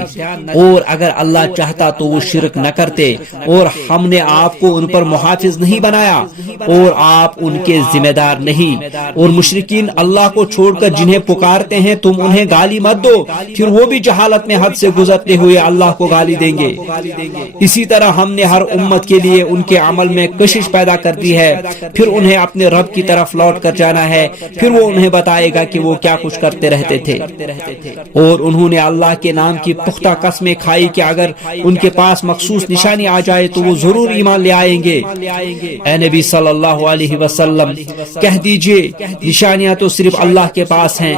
اور اگر اللہ چاہتا تو وہ شرک نہ کرتے، اور ہم نے آپ کو ان پر محافظ نہیں بنایا اور آپ ان کے ذمہ دار نہیں۔ اور مشرکین اللہ کو چھوڑ کر جنہیں پکارتے ہیں تم انہیں گالی مت دو، پھر وہ بھی جہالت میں حد سے گزرتے ہوئے اللہ کو گالی دیں گے۔ اسی طرح ہم نے ہر امت کے لیے ان کے عمل میں کشش پیدا کر دی ہے، پھر انہیں اپنے رب کی طرف لوٹ کر جانا ہے، پھر وہ انہیں بتائے گا کہ وہ کیا کچھ کرتے رہتے تھے۔ اور انہوں نے اللہ کے نام کی پختہ قسمیں کھائی کہ اگر ان کے پاس مخصوص نشانی آ جائے تو وہ ضرور ایمان لے آئیں گے۔ اے نبی صلی اللہ علیہ وسلم، کہہ دیجئے نشانیاں تو صرف اللہ کے پاس ہیں،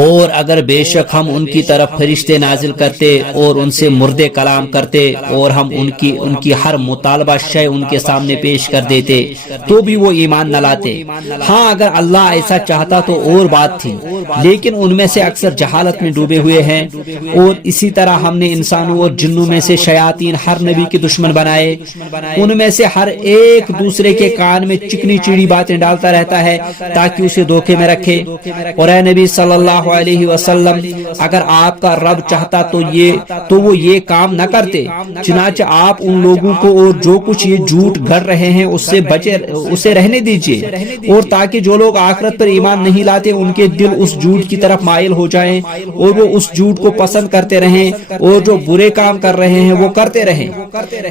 اور اگر بے شک ہم ان کی طرف فرشتے نازل کرتے اور ان سے مردے کلام کرتے اور ہم ان کی ہر مطالبہ شے ان کے سامنے پیش کر دیتے تو بھی وہ ایمان نہ لاتے۔ ہاں اگر اللہ ایسا چاہتا تو اور بات تھی، لیکن ان میں سے اکثر جہالت میں ڈوبے ہوئے ہیں۔ اور اسی طرح ہم نے انسانوں اور جنوں میں سے شیاطین ہر نبی کے دشمن بنائے، ان میں سے ہر ایک دوسرے کے کان میں چکنی چیڑی باتیں ڈالتا رہتا ہے تاکہ اسے دھوکے میں رکھے۔ اور اے نبی صلی اللہ علیہ وسلم، اگر آپ کا رب چاہتا تو وہ یہ کام نہ کرتے، چنانچہ آپ ان لوگوں کو اور جو کچھ یہ جھوٹ گھڑ رہے ہیں اسے رہنے دیجئے، اور تاکہ جو لوگ آخرت پر ایمان نہیں لاتے ان کے دل اس جھوٹ کی طرف مائل ہو جائیں اور وہ اس جھوٹ کو پسند کرتے رہیں اور جو برے کام کر رہے ہیں وہ کرتے رہیں۔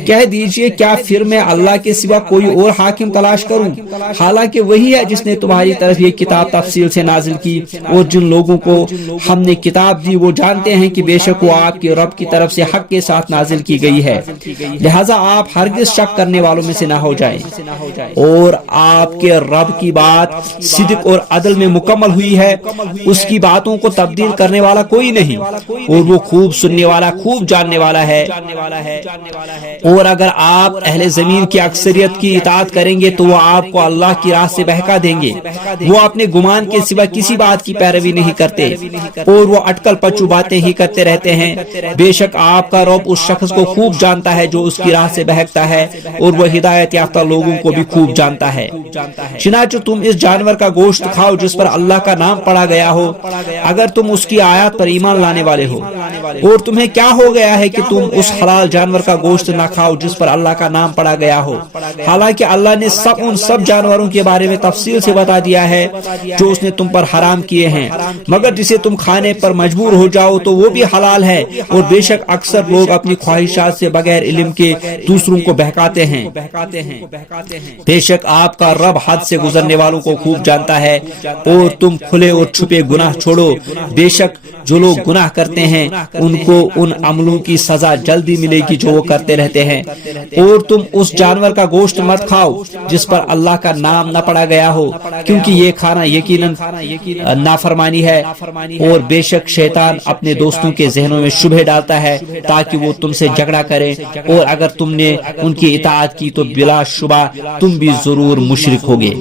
کہہ دیجئے کیا پھر میں اللہ کے سوا کوئی اور حاکم تلاش کروں، حالانکہ وہی ہے جس نے تمہاری طرف یہ کتاب تفصیل سے نازل کی، اور جن لوگوں کو ہم نے کتاب دی وہ جانتے ہیں کہ بے شک وہ آپ کے رب کی طرف سے حق کے ساتھ نازل کی گئی ہے، لہذا آپ ہرگز شک کرنے والوں میں سے نہ ہو جائیں۔ اور آپ کے رب کی بات صدق اور عدل میں مکمل ہوئی ہے، اس کی باتوں کو تبدیل کرنے والا کوئی نہیں، اور وہ خوب سننے والا خوب جاننے والا ہے۔ اور اگر آپ اہل زمین کی اکثریت کی اطاعت کریں گے تو وہ آپ کو اللہ کی راہ سے بہکا دیں گے، وہ اپنے گمان کے سوا کسی بات کی پیروی نہیں کرتے اور وہ اٹکل پچو باتیں ہی کرتے رہتے ہیں۔ بے شک آپ کا رب اس شخص کو خوب جانتا ہے جو اس کی راہ سے بہکتا ہے، اور وہ ہدایت یافتہ لوگوں کو بھی خوب جانتا ہے۔ چنانچہ تم اس جانور کا گوشت کھاؤ جس پر اللہ کا نام پڑا گیا ہو، اگر تم اس کی آیات پر ایمان لانے والے ہو، اور تمہیں کیا ہو گیا ہے کہ تم اس حلال جانور کا گوشت نہ کھاؤ جس پر اللہ کا نام پڑا گیا ہو، حالانکہ اللہ نے ان سب جانوروں کے بارے میں تفصیل سے بتا دیا ہے جو اس نے تم پر حرام کیے ہیں، مگر جسے تم کھانے پر مجبور ہو جاؤ تو وہ بھی حلال ہے، اور بے شک اکثر لوگ اپنی خواہشات سے بغیر علم کے دوسروں کو بہکاتے ہیں۔ بے شک آپ کا رب حد سے گزرنے والوں کو خوب جانتا ہے۔ اور تم کھلے اور چھپے گناہ چھوڑو، بے شک جو لوگ گناہ کرتے ہیں ان کو ان عملوں کی سزا جلدی ملے گی جو وہ کرتے رہتے ہیں۔ اور تم اس جانور کا گوشت مت کھاؤ جس پر اللہ کا نام نہ پڑا گیا ہو، کیونکہ یہ کھانا یقیناً نافرمانی ہے، اور بے شک شیطان اپنے دوستوں کے ذہنوں میں شبہ ڈالتا ہے تاکہ وہ تم سے جھگڑا کریں، اور اگر تم نے ان کی اطاعت کی تو بلا شبہ تم بھی ضرور مشرک ہوگے۔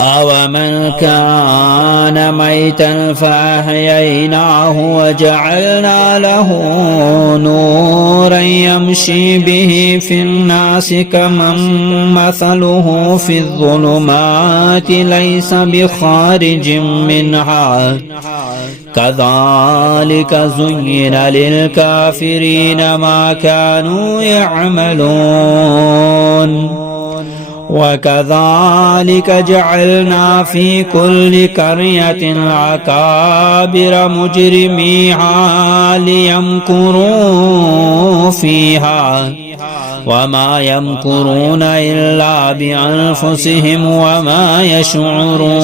أَوَمَنْ كَانَ مَيْتًا فَأَحْيَيْنَاهُ وَجَعَلْنَا لَهُ نُورًا يَمْشِي بِهِ فِي النَّاسِ كَمَنْ مَثَلُهُ فِي الظُّلُمَاتِ لَيْسَ بِخَارِجٍ مِنْهَا كَذَلِكَ زُيِّنَ لِلْكَافِرِينَ مَا كَانُوا يَعْمَلُونَ وَكَذَلِكَ جَعَلْنَا فِي كُلِّ قَرْيَةٍ أَكَابِرَ مُجْرِمِيهَا لِيَمْكُرُوا فِيهَا وَمَا يَمْكُرُونَ إِلَّا بِأَنفُسِهِمْ وَمَا يَشْعُرُونَ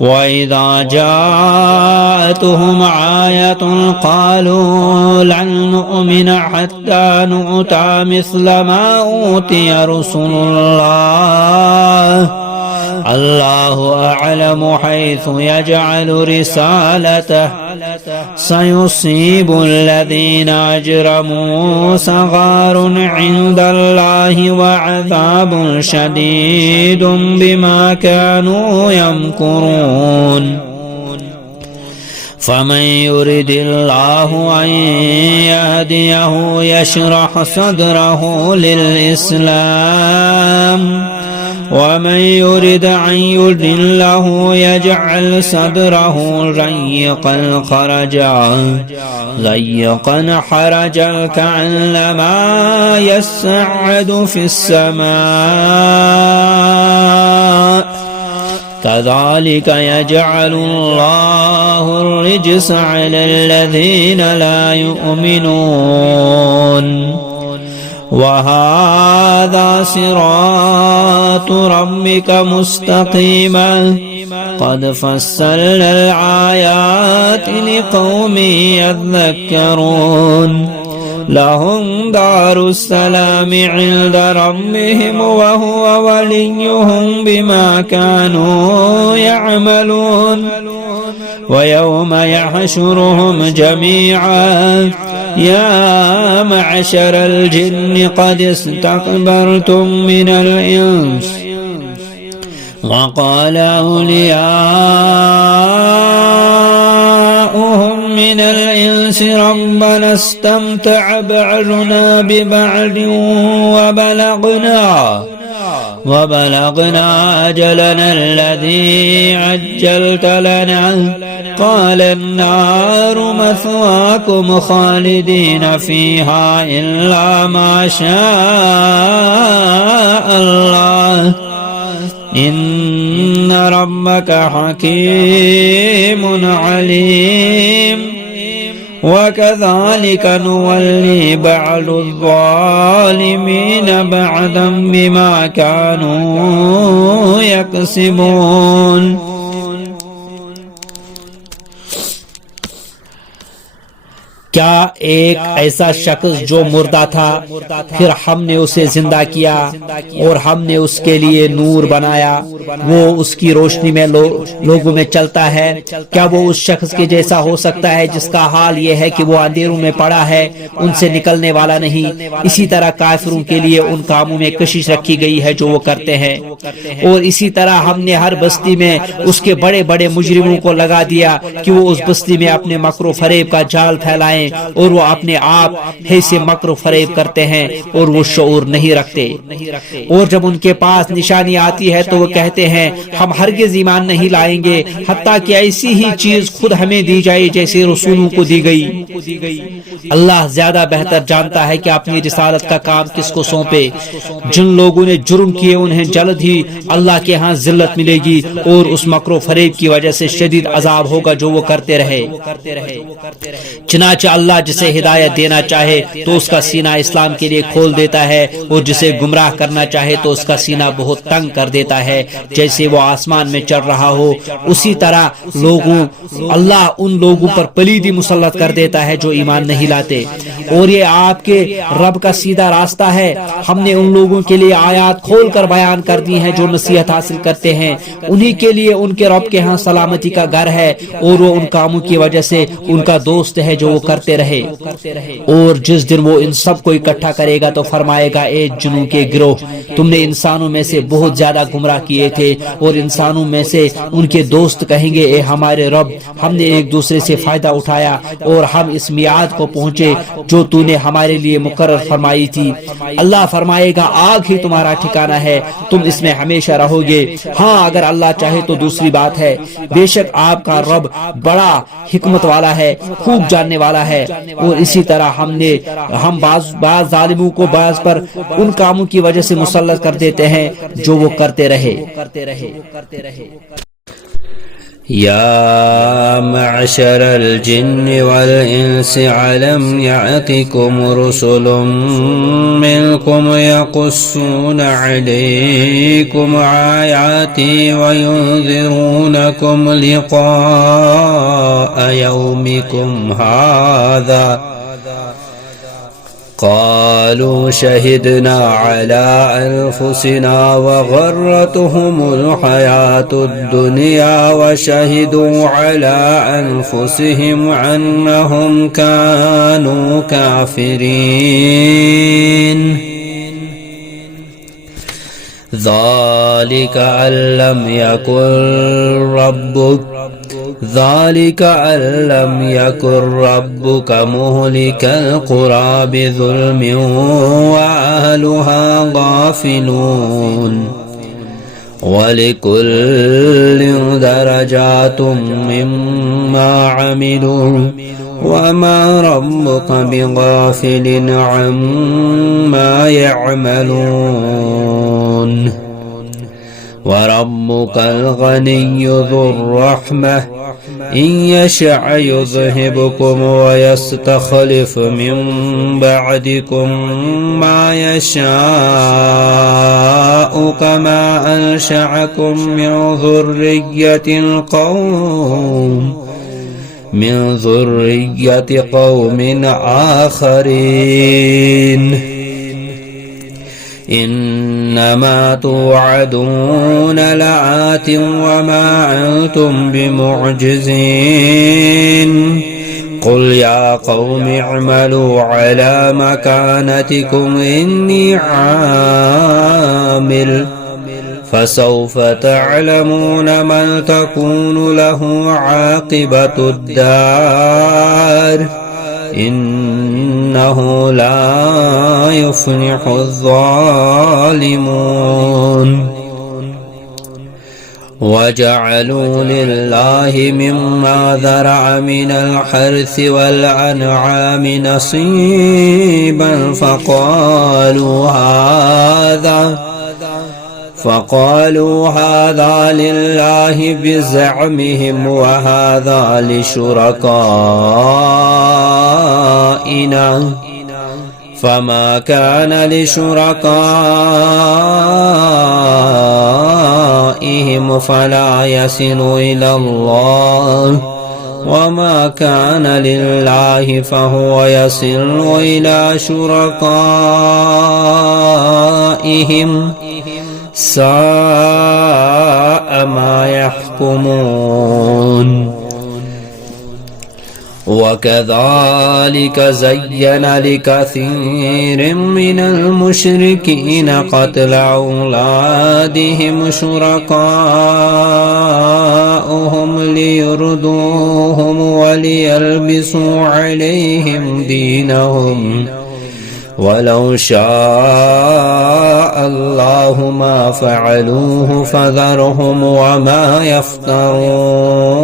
وَإِذَا جَاءَتْهُمْ آيَةٌ قَالُوا لَن نُّؤْمِنَ حَتَّى نُؤْتَىٰ مِثْلَ مَا أُوتِيَ رُسُلُ اللَّهُ أَعْلَمُ حَيْثُ يَجْعَلُ رِسَالَتَهُ سَيُصِيبُ الَّذِينَ أَجْرَمُوا صَغَارٌ عِندَ اللَّهِ وَعَذَابٌ شَدِيدٌ بِمَا كَانُوا يَمْكُرُونَ فَمَن يُرِدِ اللَّهُ أَن يَهْدِيَهُ يَشْرَحْ صَدْرَهُ لِلْإِسْلَامِ وَمَن يُرِدْ أَن يُضِلَّهُ يَجْعَلْ صَدْرَهُ ضَيِّقًا حَرَجًا كَأَنَّمَا يَصَّعَّدُ فِي السَّمَاءِ كَذَلِكَ يَجْعَلُ اللَّهُ الرِّجْسَ عَلَى الَّذِينَ لَا يُؤْمِنُونَ وَهَذَا صِرَاطُ رَبِّكَ مُسْتَقِيمًا قَدْ فَصَّلْنَا الْآيَاتِ لِقَوْمٍ يَذَّكَّرُونَ لهم دار السلام عند ربهم وهو وليهم بما كانوا يعملون ويوم يحشرهم جميعا يا معشر الجن قد استكبرتم من الإنس وقال أولياؤهم من الإنس ربنا استمتع بعضنا ببعض وبلغنا أجلنا الذي عجلت لنا قال النار مثواكم خالدين فيها إلا ما شاء الله إن ربك حكيم عليم وكذلك نولي بعض الظالمين بعضا بما كانوا يكسبون. کیا ایک ایسا شخص جو مردہ تھا پھر ہم نے اسے زندہ کیا اور ہم نے اس کے لیے نور بنایا وہ اس کی روشنی میں لوگوں میں چلتا ہے، کیا وہ اس شخص کے جیسا ہو سکتا ہے جس کا حال یہ ہے کہ وہ اندھیروں میں پڑا ہے، ان سے نکلنے والا نہیں؟ اسی طرح کافروں کے لیے ان کاموں میں کشش رکھی گئی ہے جو وہ کرتے ہیں، اور اسی طرح ہم نے ہر بستی میں اس کے بڑے بڑے مجرموں کو لگا دیا کہ وہ اس بستی میں اپنے مکر و فریب کا جال پھیلائیں اور وہ اپنے آپ ہی سے مکر و فریب کرتے ہیں اور وہ شعور نہیں رکھتے، اور جب ان کے پاس نشانی آتی ہے تو وہ کہتے ہیں ہم ہرگز ایمان نہیں لائیں گے حتیٰ کہ ایسی ہی چیز خود ہمیں دی جائے جیسے رسولوں کو دی گئی۔ اللہ زیادہ بہتر جانتا ہے کہ اپنی رسالت کا کام کس کو سونپے۔ جن لوگوں نے جرم کیے انہیں جلد ہی اللہ کے ہاں ذلت ملے گی اور اس مکر و فریب کی وجہ سے شدید عذاب ہوگا جو وہ کرتے رہے۔ چنانچہ اللہ جسے ہدایت دینا چاہے تو اس کا سینہ اسلام کے لیے کھول دیتا ہے اور جسے گمراہ کرنا چاہے تو اس کا سینہ بہت تنگ کر دیتا ہے۔ جیسے وہ آسمان میں چڑھ رہا ہو اسی طرح اللہ ان لوگوں پر پلیدی مسلط کر دیتا ہے جو ایمان نہیں لاتے، اور یہ آپ کے رب کا سیدھا راستہ ہے۔ ہم نے ان لوگوں کے لیے آیات کھول کر بیان کر دی ہیں جو نصیحت حاصل کرتے ہیں، انہی کے لیے ان کے رب کے ہاں سلامتی کا گھر ہے اور وہ ان کاموں کی وجہ سے ان کا دوست ہے جو وہ کرتے رہے۔ اور جس دن وہ ان سب کو اکٹھا کرے گا تو فرمائے گا اے جنوں کے گروہ، تم نے انسانوں میں سے بہت زیادہ گمراہ کیے تھے، اور انسانوں میں سے ان کے دوست کہیں گے اے ہمارے رب، ہم نے ایک دوسرے سے فائدہ اٹھایا اور ہم اس میعاد کو پہنچے جو تو نے ہمارے لیے مقرر فرمائی تھی۔ اللہ فرمائے گا آگ ہی تمہارا ٹھکانہ ہے، تم اس میں ہمیشہ رہو گے، ہاں اگر اللہ چاہے تو دوسری بات ہے، بے شک آپ کا رب بڑا حکمت والا ہے، خوب جاننے والا ہے۔ اور اسی طرح ہم بعض ظالموں کو بعض پر ان کاموں کی وجہ سے مسلط کر دیتے ہیں جو وہ کرتے رہے۔ يا معشر الجن والإنس ألم يأتكم رسل منكم يقصون عليكم آياتي وينذرونكم لقاء يومكم هذا قالوا شهدنا على أنفسنا وغرتهم الحياة الدنيا وشهدوا على أنفسهم أنهم كانوا كافرين ذلك أن لم يكن ربك مهلك القرى بظلم وأهلها غافلون ولكل درجات مما عملوا وما ربك بغافل عما يعملون وربك الغني ذو الرحمة إن يشاء يذهبكم ويستخلف من بعدكم ما يشاء كما أنشأكم من ذرية القوم من ذرية قوم آخرين إنما توعدون لآت وما أنتم بمعجزين قل يا قوم اعملوا على مكانتكم إني عامل فسوف تعلمون من تكون له عاقبة الدار إنه لا يفلح الظالمون وجعلوا لله مما ذرع من الحرث والأنعام نصيبا فقالوا هذا لله بزعمهم وهذا لشركائنا فما كان لشركائهم فلا يصل إلى الله وما كان لله فهو يصل إلى شركائهم ساء ما يحكمون وكذلك زين لكثير من المشركين قتل أولادهم شركاؤهم ليردوهم وليلبسوا عليهم دينهم ولو شاء الله ما فعلوه فذرهم وما يفترون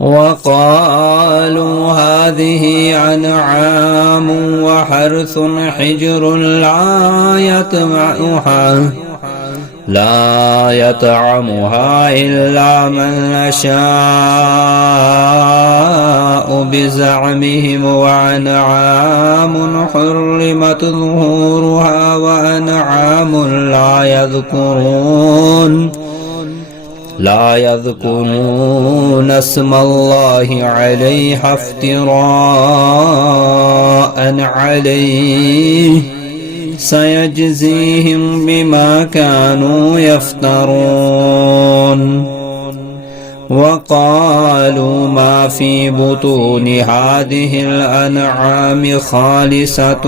وقالوا هذه أنعام وحرث حجر لا يطعمها إلا من نشاء بزعمهم وأنعام حرمت ظهورها وأنعام لا يذكرون اسم الله عليها افتراء عليه سيجزيهم بما كانوا يفترون وقالوا ما في بطون هذه الأنعام خالصة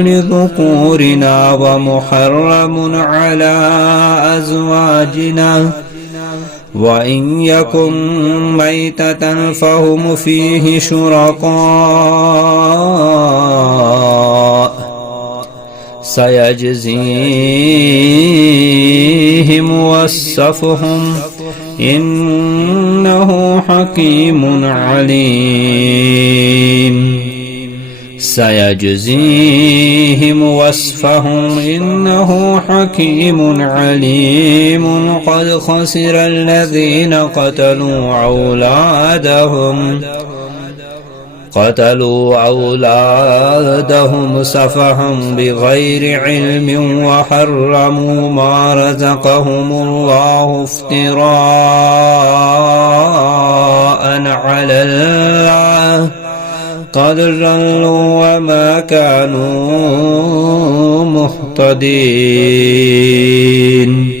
لذكورنا ومحرم على أزواجنا وإن يكن ميتة فهم فيه شركاء سيجزيهم وصفهم إنه حكيم عليم سيجزيهم وصفهم إنه حكيم عليم قد خسر الذين قتلوا أولادهم سفها بغير علم وحرموا ما رزقهم الله افتراء على الله قد ضلوا وما كانوا مهتدين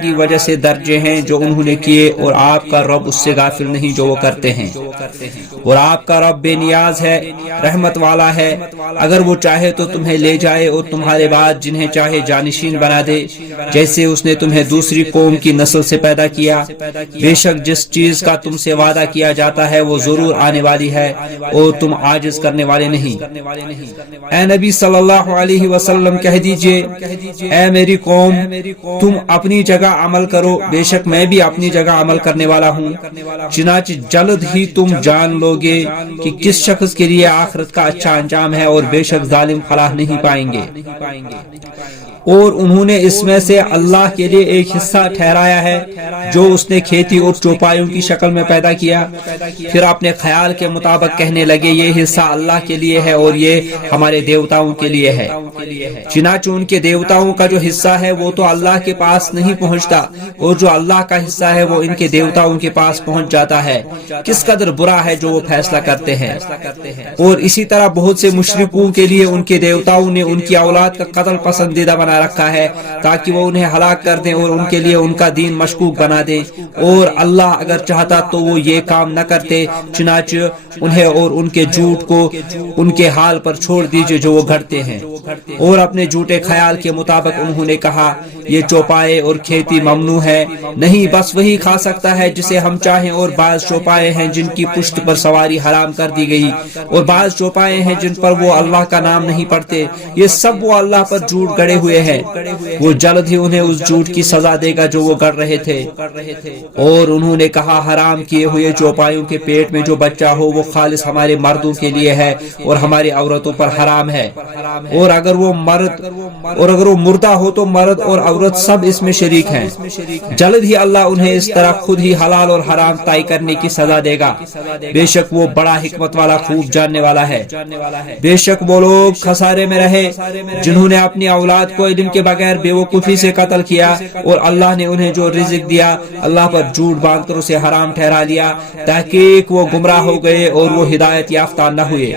کی وجہ سے درجے ہیں جو انہوں نے کیے، اور آپ کا رب اس سے غافل نہیں جو وہ کرتے ہیں، اور آپ کا رب بے نیاز ہے، رحمت والا ہے۔ اگر وہ چاہے تو تمہیں لے جائے اور تمہارے بعد جنہیں چاہے جانشین بنا دے، جیسے اس نے تمہیں دوسری قوم کی نسل سے پیدا کیا۔ بے شک جس چیز کا تم سے وعدہ کیا جاتا ہے وہ ضرور آنے والی ہے، اور تم عاجز کرنے والے نہیں۔ اے نبی صلی اللہ علیہ وسلم کہہ دیجئے، اے میری قوم، تم اپنی جگہ عمل کرو، بے شک میں بھی اپنی جگہ عمل کرنے والا ہوں۔ چنانچہ جلد ہی تم جان لوگے کہ کس شخص کے لیے آخرت کا اچھا انجام ہے، اور بے شک ظالم فلاح نہیں پائیں گے۔ اور انہوں نے اس میں سے اللہ کے لیے ایک حصہ ٹھہرایا ہے جو اس نے کھیتی اور چوپایوں کی شکل میں پیدا کیا، پھر اپنے خیال کے مطابق کہنے لگے یہ حصہ اللہ کے لیے ہے اور یہ ہمارے دیوتاؤں کے لیے ہے۔ چنانچہ ان کے دیوتاؤں کا جو حصہ ہے وہ تو اللہ کے پاس نہیں پہنچتا، اور جو اللہ کا حصہ ہے وہ ان کے دیوتاؤں کے پاس پہنچ جاتا ہے۔ کس قدر برا ہے جو وہ فیصلہ کرتے ہیں۔ اور اسی طرح بہت سے مشرکوں کے لیے ان کے دیوتاؤں نے ان کی اولاد کا قتل پسندیدہ بنا رکھا ہے تاکہ وہ انہیں ہلاک کر دیں اور ان کے لیے ان کا دین مشکوک بنا دیں، اور اللہ اگر چاہتا تو وہ یہ کام نہ کرتے۔ چنانچہ انہیں اور ان کے جھوٹ کو ان کے حال پر چھوڑ دیجئے جو وہ گھڑتے ہیں، اور اپنے جھوٹے خیال کے مطابق انہوں نے کہا یہ چوپائے اور کھیتی ممنوع ہے، نہیں بس وہی کھا سکتا ہے جسے ہم چاہیں، اور بعض چوپائے ہیں جن کی پشت پر سواری حرام کر دی گئی، اور بعض چوپائے ہیں جن پر وہ اللہ کا نام نہیں پڑھتے، یہ سب وہ اللہ پر جھوٹ گڑے ہوئے ہیں۔ وہ جلد ہی انہیں اس جھوٹ کی سزا دے گا جو وہ گڑ رہے تھے۔ اور انہوں نے کہا حرام کیے ہوئے چوپایوں کے پیٹ میں جو بچہ ہو وہ خالص ہمارے مردوں کے لیے ہے اور ہماری عورتوں پر حرام ہے، اور اگر وہ مردہ ہو تو مرد اور عورت سب اس میں شریک ہیں۔ جلد ہی اللہ انہیں اس طرح خود ہی حلال اور حرام طے کرنے کی سزا دے گا، بے شک وہ بڑا حکمت والا خوب جاننے والا ہے۔ بے شک وہ لوگ خسارے میں رہے جنہوں نے اپنی اولاد کو علم کے بغیر بے وقوفی سے قتل کیا، اور اللہ نے انہیں جو رزق دیا اللہ پر جھوٹ باندھ کر اسے حرام ٹھہرا لیا، تحقیق وہ گمراہ ہو گئے اور وہ ہدایت یافتہ نہ ہوئے۔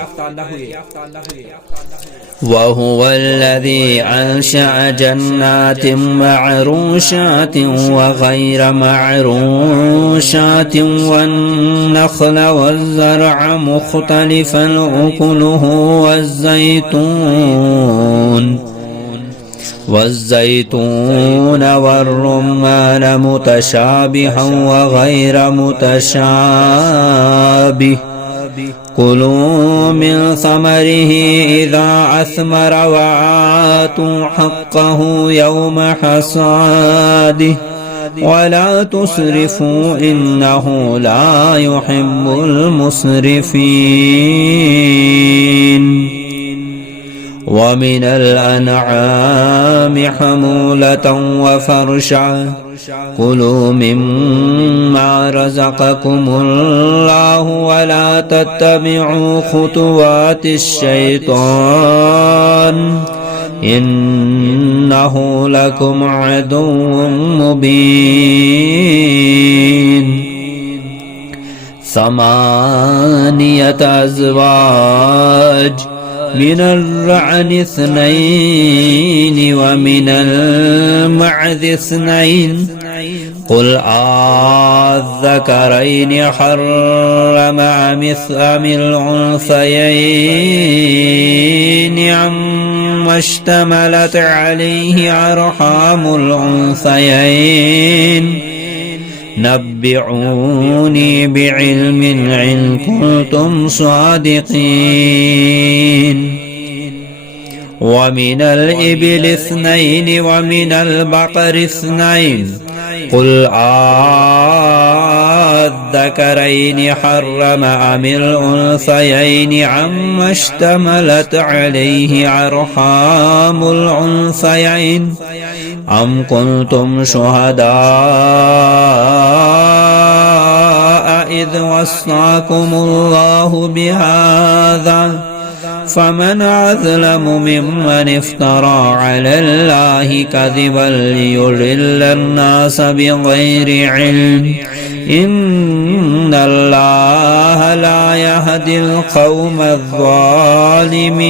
وَهُوَ الَّذِي أَنشَأَ جَنَّاتٍ مَّعْرُوشَاتٍ وَغَيْرَ مَعْرُوشَاتٍ وَالنَّخْلَ وَالزَّرْعَ مُخْتَلِفًا أُكُلُهُ وَالزَّيْتُونَ وَالرُّمَّانَ مُتَشَابِهًا وَغَيْرَ مُتَشَابِهٍ كُلُوا مِن ثَمَرِهِ إِذَا أَثْمَرَ وَآتُوا حَقَّهُ يَوْمَ حَصَادِهِ وَلَا تُسْرِفُوا إِنَّهُ لَا يُحِبُّ الْمُسْرِفِينَ وَمِنَ الْأَنْعَامِ حَمُولَةً وَفَرْشًا كُلُوا مِمَّا رَزَقَكُمُ اللَّهُ وَلَا تَتَّبِعُوا خُطُوَاتِ الشَّيْطَانِ إِنَّهُ لَكُمْ عَدُوٌّ مُّبِينٌ 8 أزواج من الرعن 2 ومن المعز 2 قل الذكرين حرم أم الأنثيين عما اشتملت عليه أرحام الأنثيين نبئوني بعلم إن كنتم صادقين ومن الإبل 2 ومن البقر 2 قل الذكرين حرم أم الأنثيين عما اشتملت عليه أرحام الأنثيين أم كنتم شهداء إذ وصاكم الله بهذا فمن أظلم ممن افترى على الله كذبا ليضل الناس بغير علم إن الله لا يهدي القوم الظالمين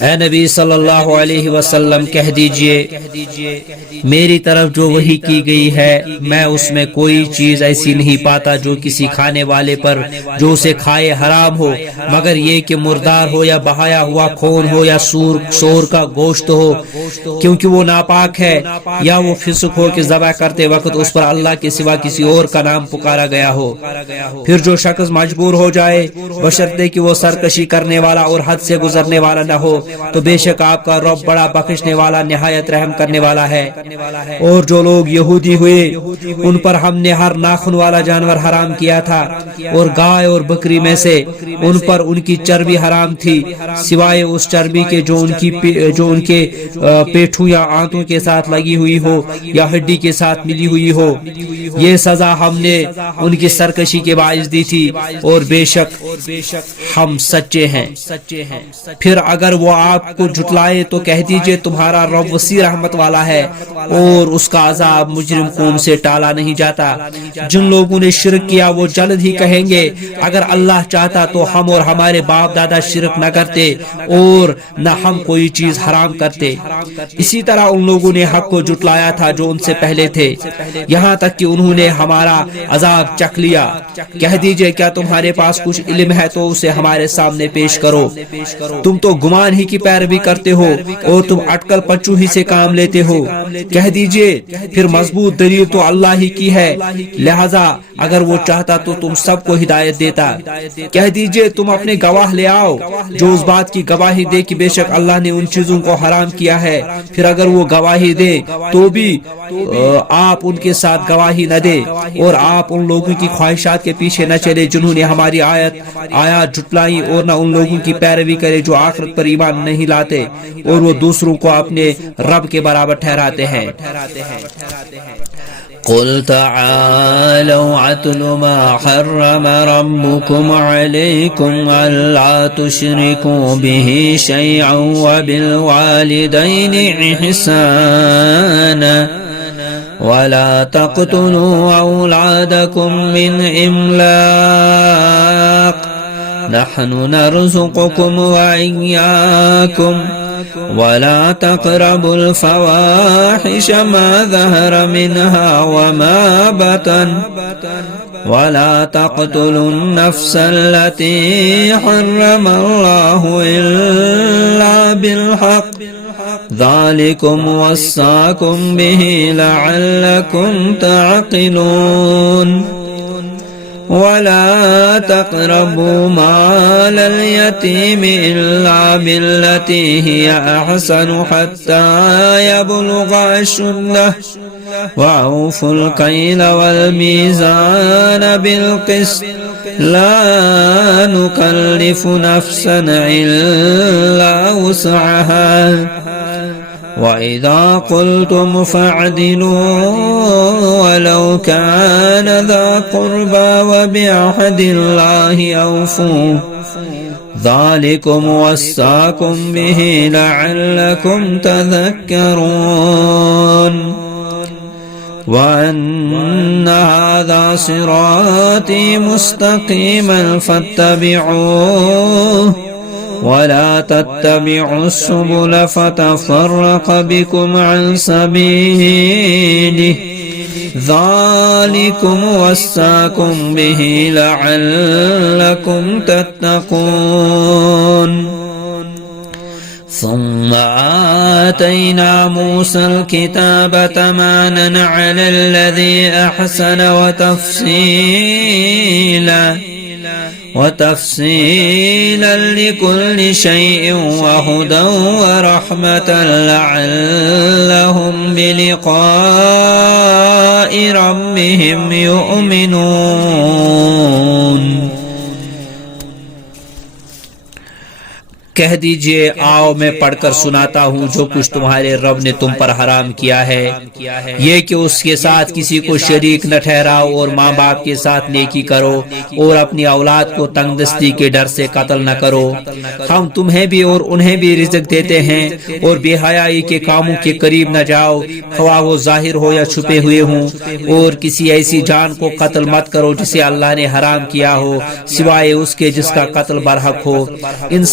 اے نبی صلی اللہ علیہ وسلم کہہ دیجئے میری طرف جو وحی کی گئی ہے میں اس میں کوئی چیز ایسی نہیں پاتا جو کسی کھانے والے پر جو اسے کھائے حرام ہو مگر یہ کہ مردار ہو یا بہایا ہوا خون ہو یا سور کا گوشت ہو کیونکہ وہ ناپاک ہے، یا وہ فسق ہو کہ ذبح کرتے وقت اس پر اللہ کے سوا کسی اور کا نام پکارا گیا ہو۔ پھر جو شخص مجبور ہو جائے بشرطے کہ وہ سرکشی کرنے والا اور حد سے گزرنے والا نہ ہو تو بے شک آپ کا رب بڑا بخشنے والا نہایت رحم کرنے والا ہے۔ اور جو لوگ یہودی ہوئے ان پر ہم نے ہر ناخن والا جانور حرام کیا تھا، اور گائے اور بکری میں سے ان پر ان کی چربی حرام تھی سوائے اس چربی کے جو ان کے پیٹھوں یا آنتوں کے ساتھ لگی ہوئی ہو یا ہڈی کے ساتھ ملی ہوئی ہو۔ یہ سزا ہم نے ان کی سرکشی کے باعث دی تھی، اور بے شک ہم سچے ہیں۔ پھر اگر وہ آپ کو جھٹلائے تو کہہ دیجئے تمہارا رب وسیع رحمت والا ہے اور اس کا عذاب مجرم قوم سے ٹالا نہیں جاتا۔ جن لوگوں نے شرک کیا وہ جلد ہی کہیں گے اگر اللہ چاہتا تو ہم اور ہمارے باپ دادا شرک نہ کرتے اور نہ ہم کوئی چیز حرام کرتے۔ اسی طرح ان لوگوں نے حق کو جھٹلایا تھا جو ان سے پہلے تھے، یہاں تک کہ انہوں نے ہمارا عذاب چکھ لیا۔ کہہ دیجئے کیا تمہارے پاس کچھ علم ہے تو اسے ہمارے سامنے پیش کرو۔ تم تو گمان ہی کی پیروی کرتے ہو اور تم اٹکل پچو ہی سے کام لیتے ہو۔ کہہ دیجئے پھر مضبوط دلیل تو اللہ ہی کی ہے، لہذا اگر وہ چاہتا تو تم سب کو ہدایت دیتا۔ کہہ دیجئے تم اپنے گواہ لے آؤ جو اس بات کی گواہی دے کہ بے شک اللہ نے ان چیزوں کو حرام کیا ہے، پھر اگر وہ گواہی دے تو بھی آپ ان کے ساتھ گواہی نہ دے، اور آپ ان لوگوں کی خواہشات کے پیچھے نہ چلے جنہوں نے ہماری آیات جھٹلائی، اور نہ ان لوگوں کی پیروی کرے جو آخرت پر ایمان نہیں لاتے اور وہ دوسروں کو اپنے رب کے برابر ٹھہراتے ہیں۔ قل تعالوا اتل ما حرم ربكم عليكم ألا تشركوا به شيئا وبالوالدين إحسانا ولا تقتلوا أولادكم من إملاق نحن نرزقكم وإياكم ولا تقربوا الفواحش ما ظهر منها وما بطن ولا تقتلوا النفس التي حرم الله إلا بالحق ذلكم وصاكم به لعلكم تعقلون ولا تقربوا مال اليتيم إلا بالتي هي أحسن حتى يبلغ أشده وأوفوا الكيل والميزان بالقسط لا نكلف نفسا إلا وسعها وَإِذَا قُلْتُمْ فَاعْدِلُوا وَلَوْ كَانَ ذَا قُرْبَى وَبِعَهْدِ اللَّهِ أَوْفُوا ذَلِكُمْ وَصَّاكُمْ بِهِ لَعَلَّكُمْ تَذَكَّرُونَ وَأَنَّ هَذَا صِرَاطِي مُسْتَقِيمًا فَاتَّبِعُوهُ ولا تتبعوا السبل فتفرق بكم عن سبيله ذلكم وصاكم به لعلكم تتقون ثم آتينا موسى الكتاب تماما على الذي أحسن وتفصيلا لكل شيء وهدى ورحمة لعلهم بلقاء ربهم يؤمنون۔ کہہ دیجئے آؤ میں پڑھ کر سناتا ہوں جو کچھ تمہارے رب نے تم پر حرام کیا ہے، یہ کہ اس کے ساتھ کسی کو شریک نہ ٹھہراؤ اور ماں باپ کے ساتھ نیکی کرو اور اپنی اولاد کو تنگ دستی کے ڈر سے قتل نہ کرو۔ ہم تمہیں بھی اور انہیں بھی رزق دیتے ہیں، اور بے حیائی کے کاموں کے قریب نہ جاؤ خواہ وہ ظاہر ہو یا چھپے ہوئے ہوں، اور کسی ایسی جان کو قتل مت کرو جسے اللہ نے حرام کیا ہو سوائے اس کے جس کا قتل برحق ہو۔ ان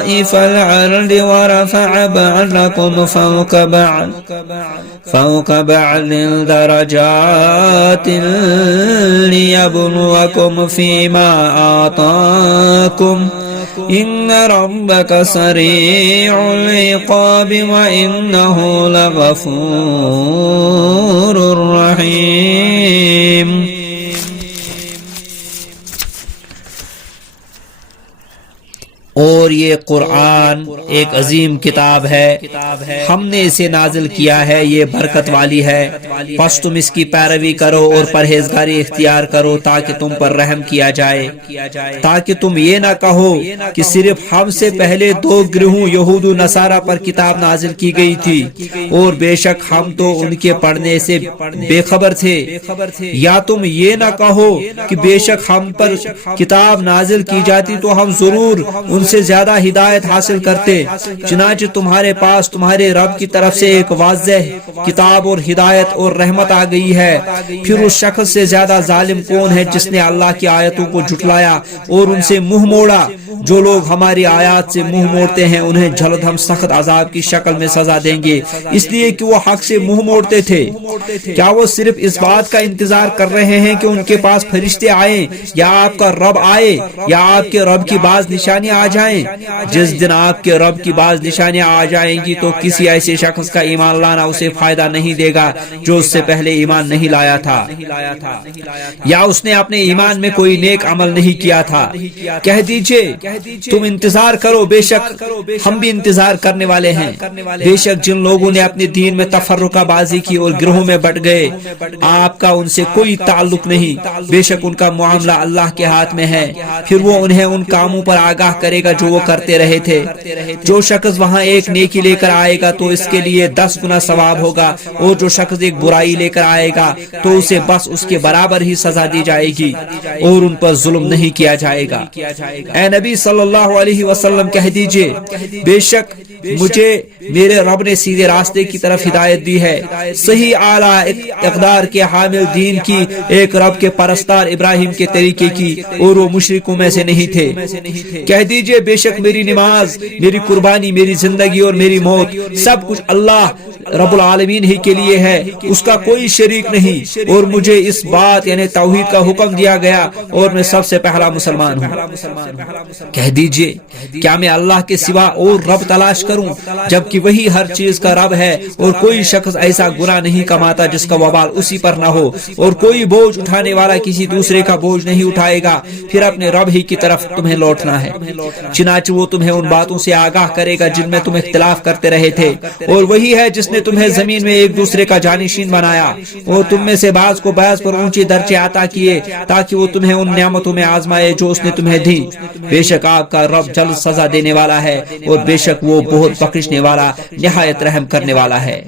طرائف الأرض ورفع بعضكم فوق بعض درجات ليبلوكم فيما آتاكم إن ربك سريع العقاب وإنه لغفور رحيم. اور یہ قرآن ایک عظیم کتاب ہے، ہم نے اسے نازل کیا ہے، یہ برکت والی ہے، پس تم اس کی پیروی کرو اور پرہیزگاری اختیار کرو تاکہ تم پر رحم کیا جائے، تاکہ تم یہ نہ کہو کہ صرف ہم سے پہلے دو گروہوں یہود و نصارہ پر کتاب نازل کی گئی تھی اور بے شک ہم تو ان کے پڑھنے سے بے خبر تھے، یا تم یہ نہ کہو کہ بے شک ہم پر کتاب نازل کی جاتی تو ہم ضرور ان سے زیادہ ہدایت حاصل کرتے، چنانچہ تمہارے پاس تمہارے رب کی طرف سے ایک واضح کتاب اور ہدایت اور رحمت آ گئی ہے، پھر اس شخص سے زیادہ ظالم کون ہے جس نے اللہ کی آیتوں کو جھٹلایا اور ان سے منہ موڑا؟ جو لوگ ہماری آیات سے منہ موڑتے ہیں انہیں جلد ہم سخت عذاب کی شکل میں سزا دیں گے، اس لیے کہ وہ حق سے منہ موڑتے تھے۔ کیا وہ صرف اس بات کا انتظار کر رہے ہیں کہ ان کے پاس فرشتے آئیں یا آپ کا رب آئے یا آپ کے رب کی بعض نشانیاں آ جائیں؟ جس دن آپ کے رب کی بعض نشانیاں آ جائیں گی تو کسی ایسے شخص کا ایمان لانا اسے فائدہ نہیں دے گا جو اس سے پہلے ایمان نہیں لایا تھا یا اس نے اپنے ایمان میں کوئی نیک عمل نہیں کیا تھا۔ کہہ دیجئے تم انتظار کرو، بے شک ہم بھی انتظار کرنے والے ہیں۔ بے شک جن لوگوں نے اپنے دین میں تفرقہ بازی کی اور گروہوں میں بٹ گئے، آپ کا ان سے کوئی تعلق نہیں، بے شک ان کا معاملہ اللہ کے ہاتھ میں ہے، پھر وہ انہیں ان کاموں پر آگاہ کرے گا جو وہ کرتے رہے تھے۔ جو شخص وہاں ایک نیکی لے کر آئے گا تو اس کے لیے 10 گنا ثواب ہوگا، اور جو شخص ایک برائی لے کر آئے گا تو اسے بس اس کے برابر ہی سزا دی جائے گی، اور ان پر ظلم نہیں کیا جائے گا۔ اے نبی صلی اللہ علیہ وسلم کہہ دیجئے بے شک مجھے میرے رب نے سیدھے راستے کی طرف ہدایت دی ہے، صحیح اعلیٰ اقدار کے حامل دین کی، ایک رب کے پرستار ابراہیم کے طریقے کی، اور وہ مشرکوں میں سے نہیں تھے۔ کہہ دیجئے بے شک میری نماز، میری قربانی، میری زندگی اور میری موت سب کچھ اللہ رب العالمین ہی کے لیے ہے، اس کا کوئی شریک نہیں، اور مجھے اس بات یعنی توحید کا حکم دیا گیا اور میں سب سے پہلا مسلمان ہوں۔ کہہ دیجئے کیا میں اللہ کے سوا اور رب تلاش کروں جبکہ وہی ہر چیز کا رب ہے، اور کوئی شخص ایسا گناہ نہیں کماتا جس کا وبال اسی پر نہ ہو، اور کوئی بوجھ اٹھانے والا کسی دوسرے کا بوجھ نہیں اٹھائے گا، پھر اپنے رب ہی کی طرف تمہیں لوٹنا ہے۔ چنانچہ وہ تمہیں ان باتوں سے آگاہ کرے گا جن میں تم اختلاف کرتے رہے تھے، اور وہی ہے جس نے تمہیں زمین میں ایک دوسرے کا جانشین بنایا اور تم میں سے بعض کو بعض پر اونچے درجے عطا کیے تاکہ وہ تمہیں ان نعمتوں میں آزمائے جو اس نے تمہیں دی۔ بے شک آپ کا رب جلد سزا دینے والا ہے، اور بے شک وہ بہت بخشنے والا نہایت رحم کرنے والا ہے۔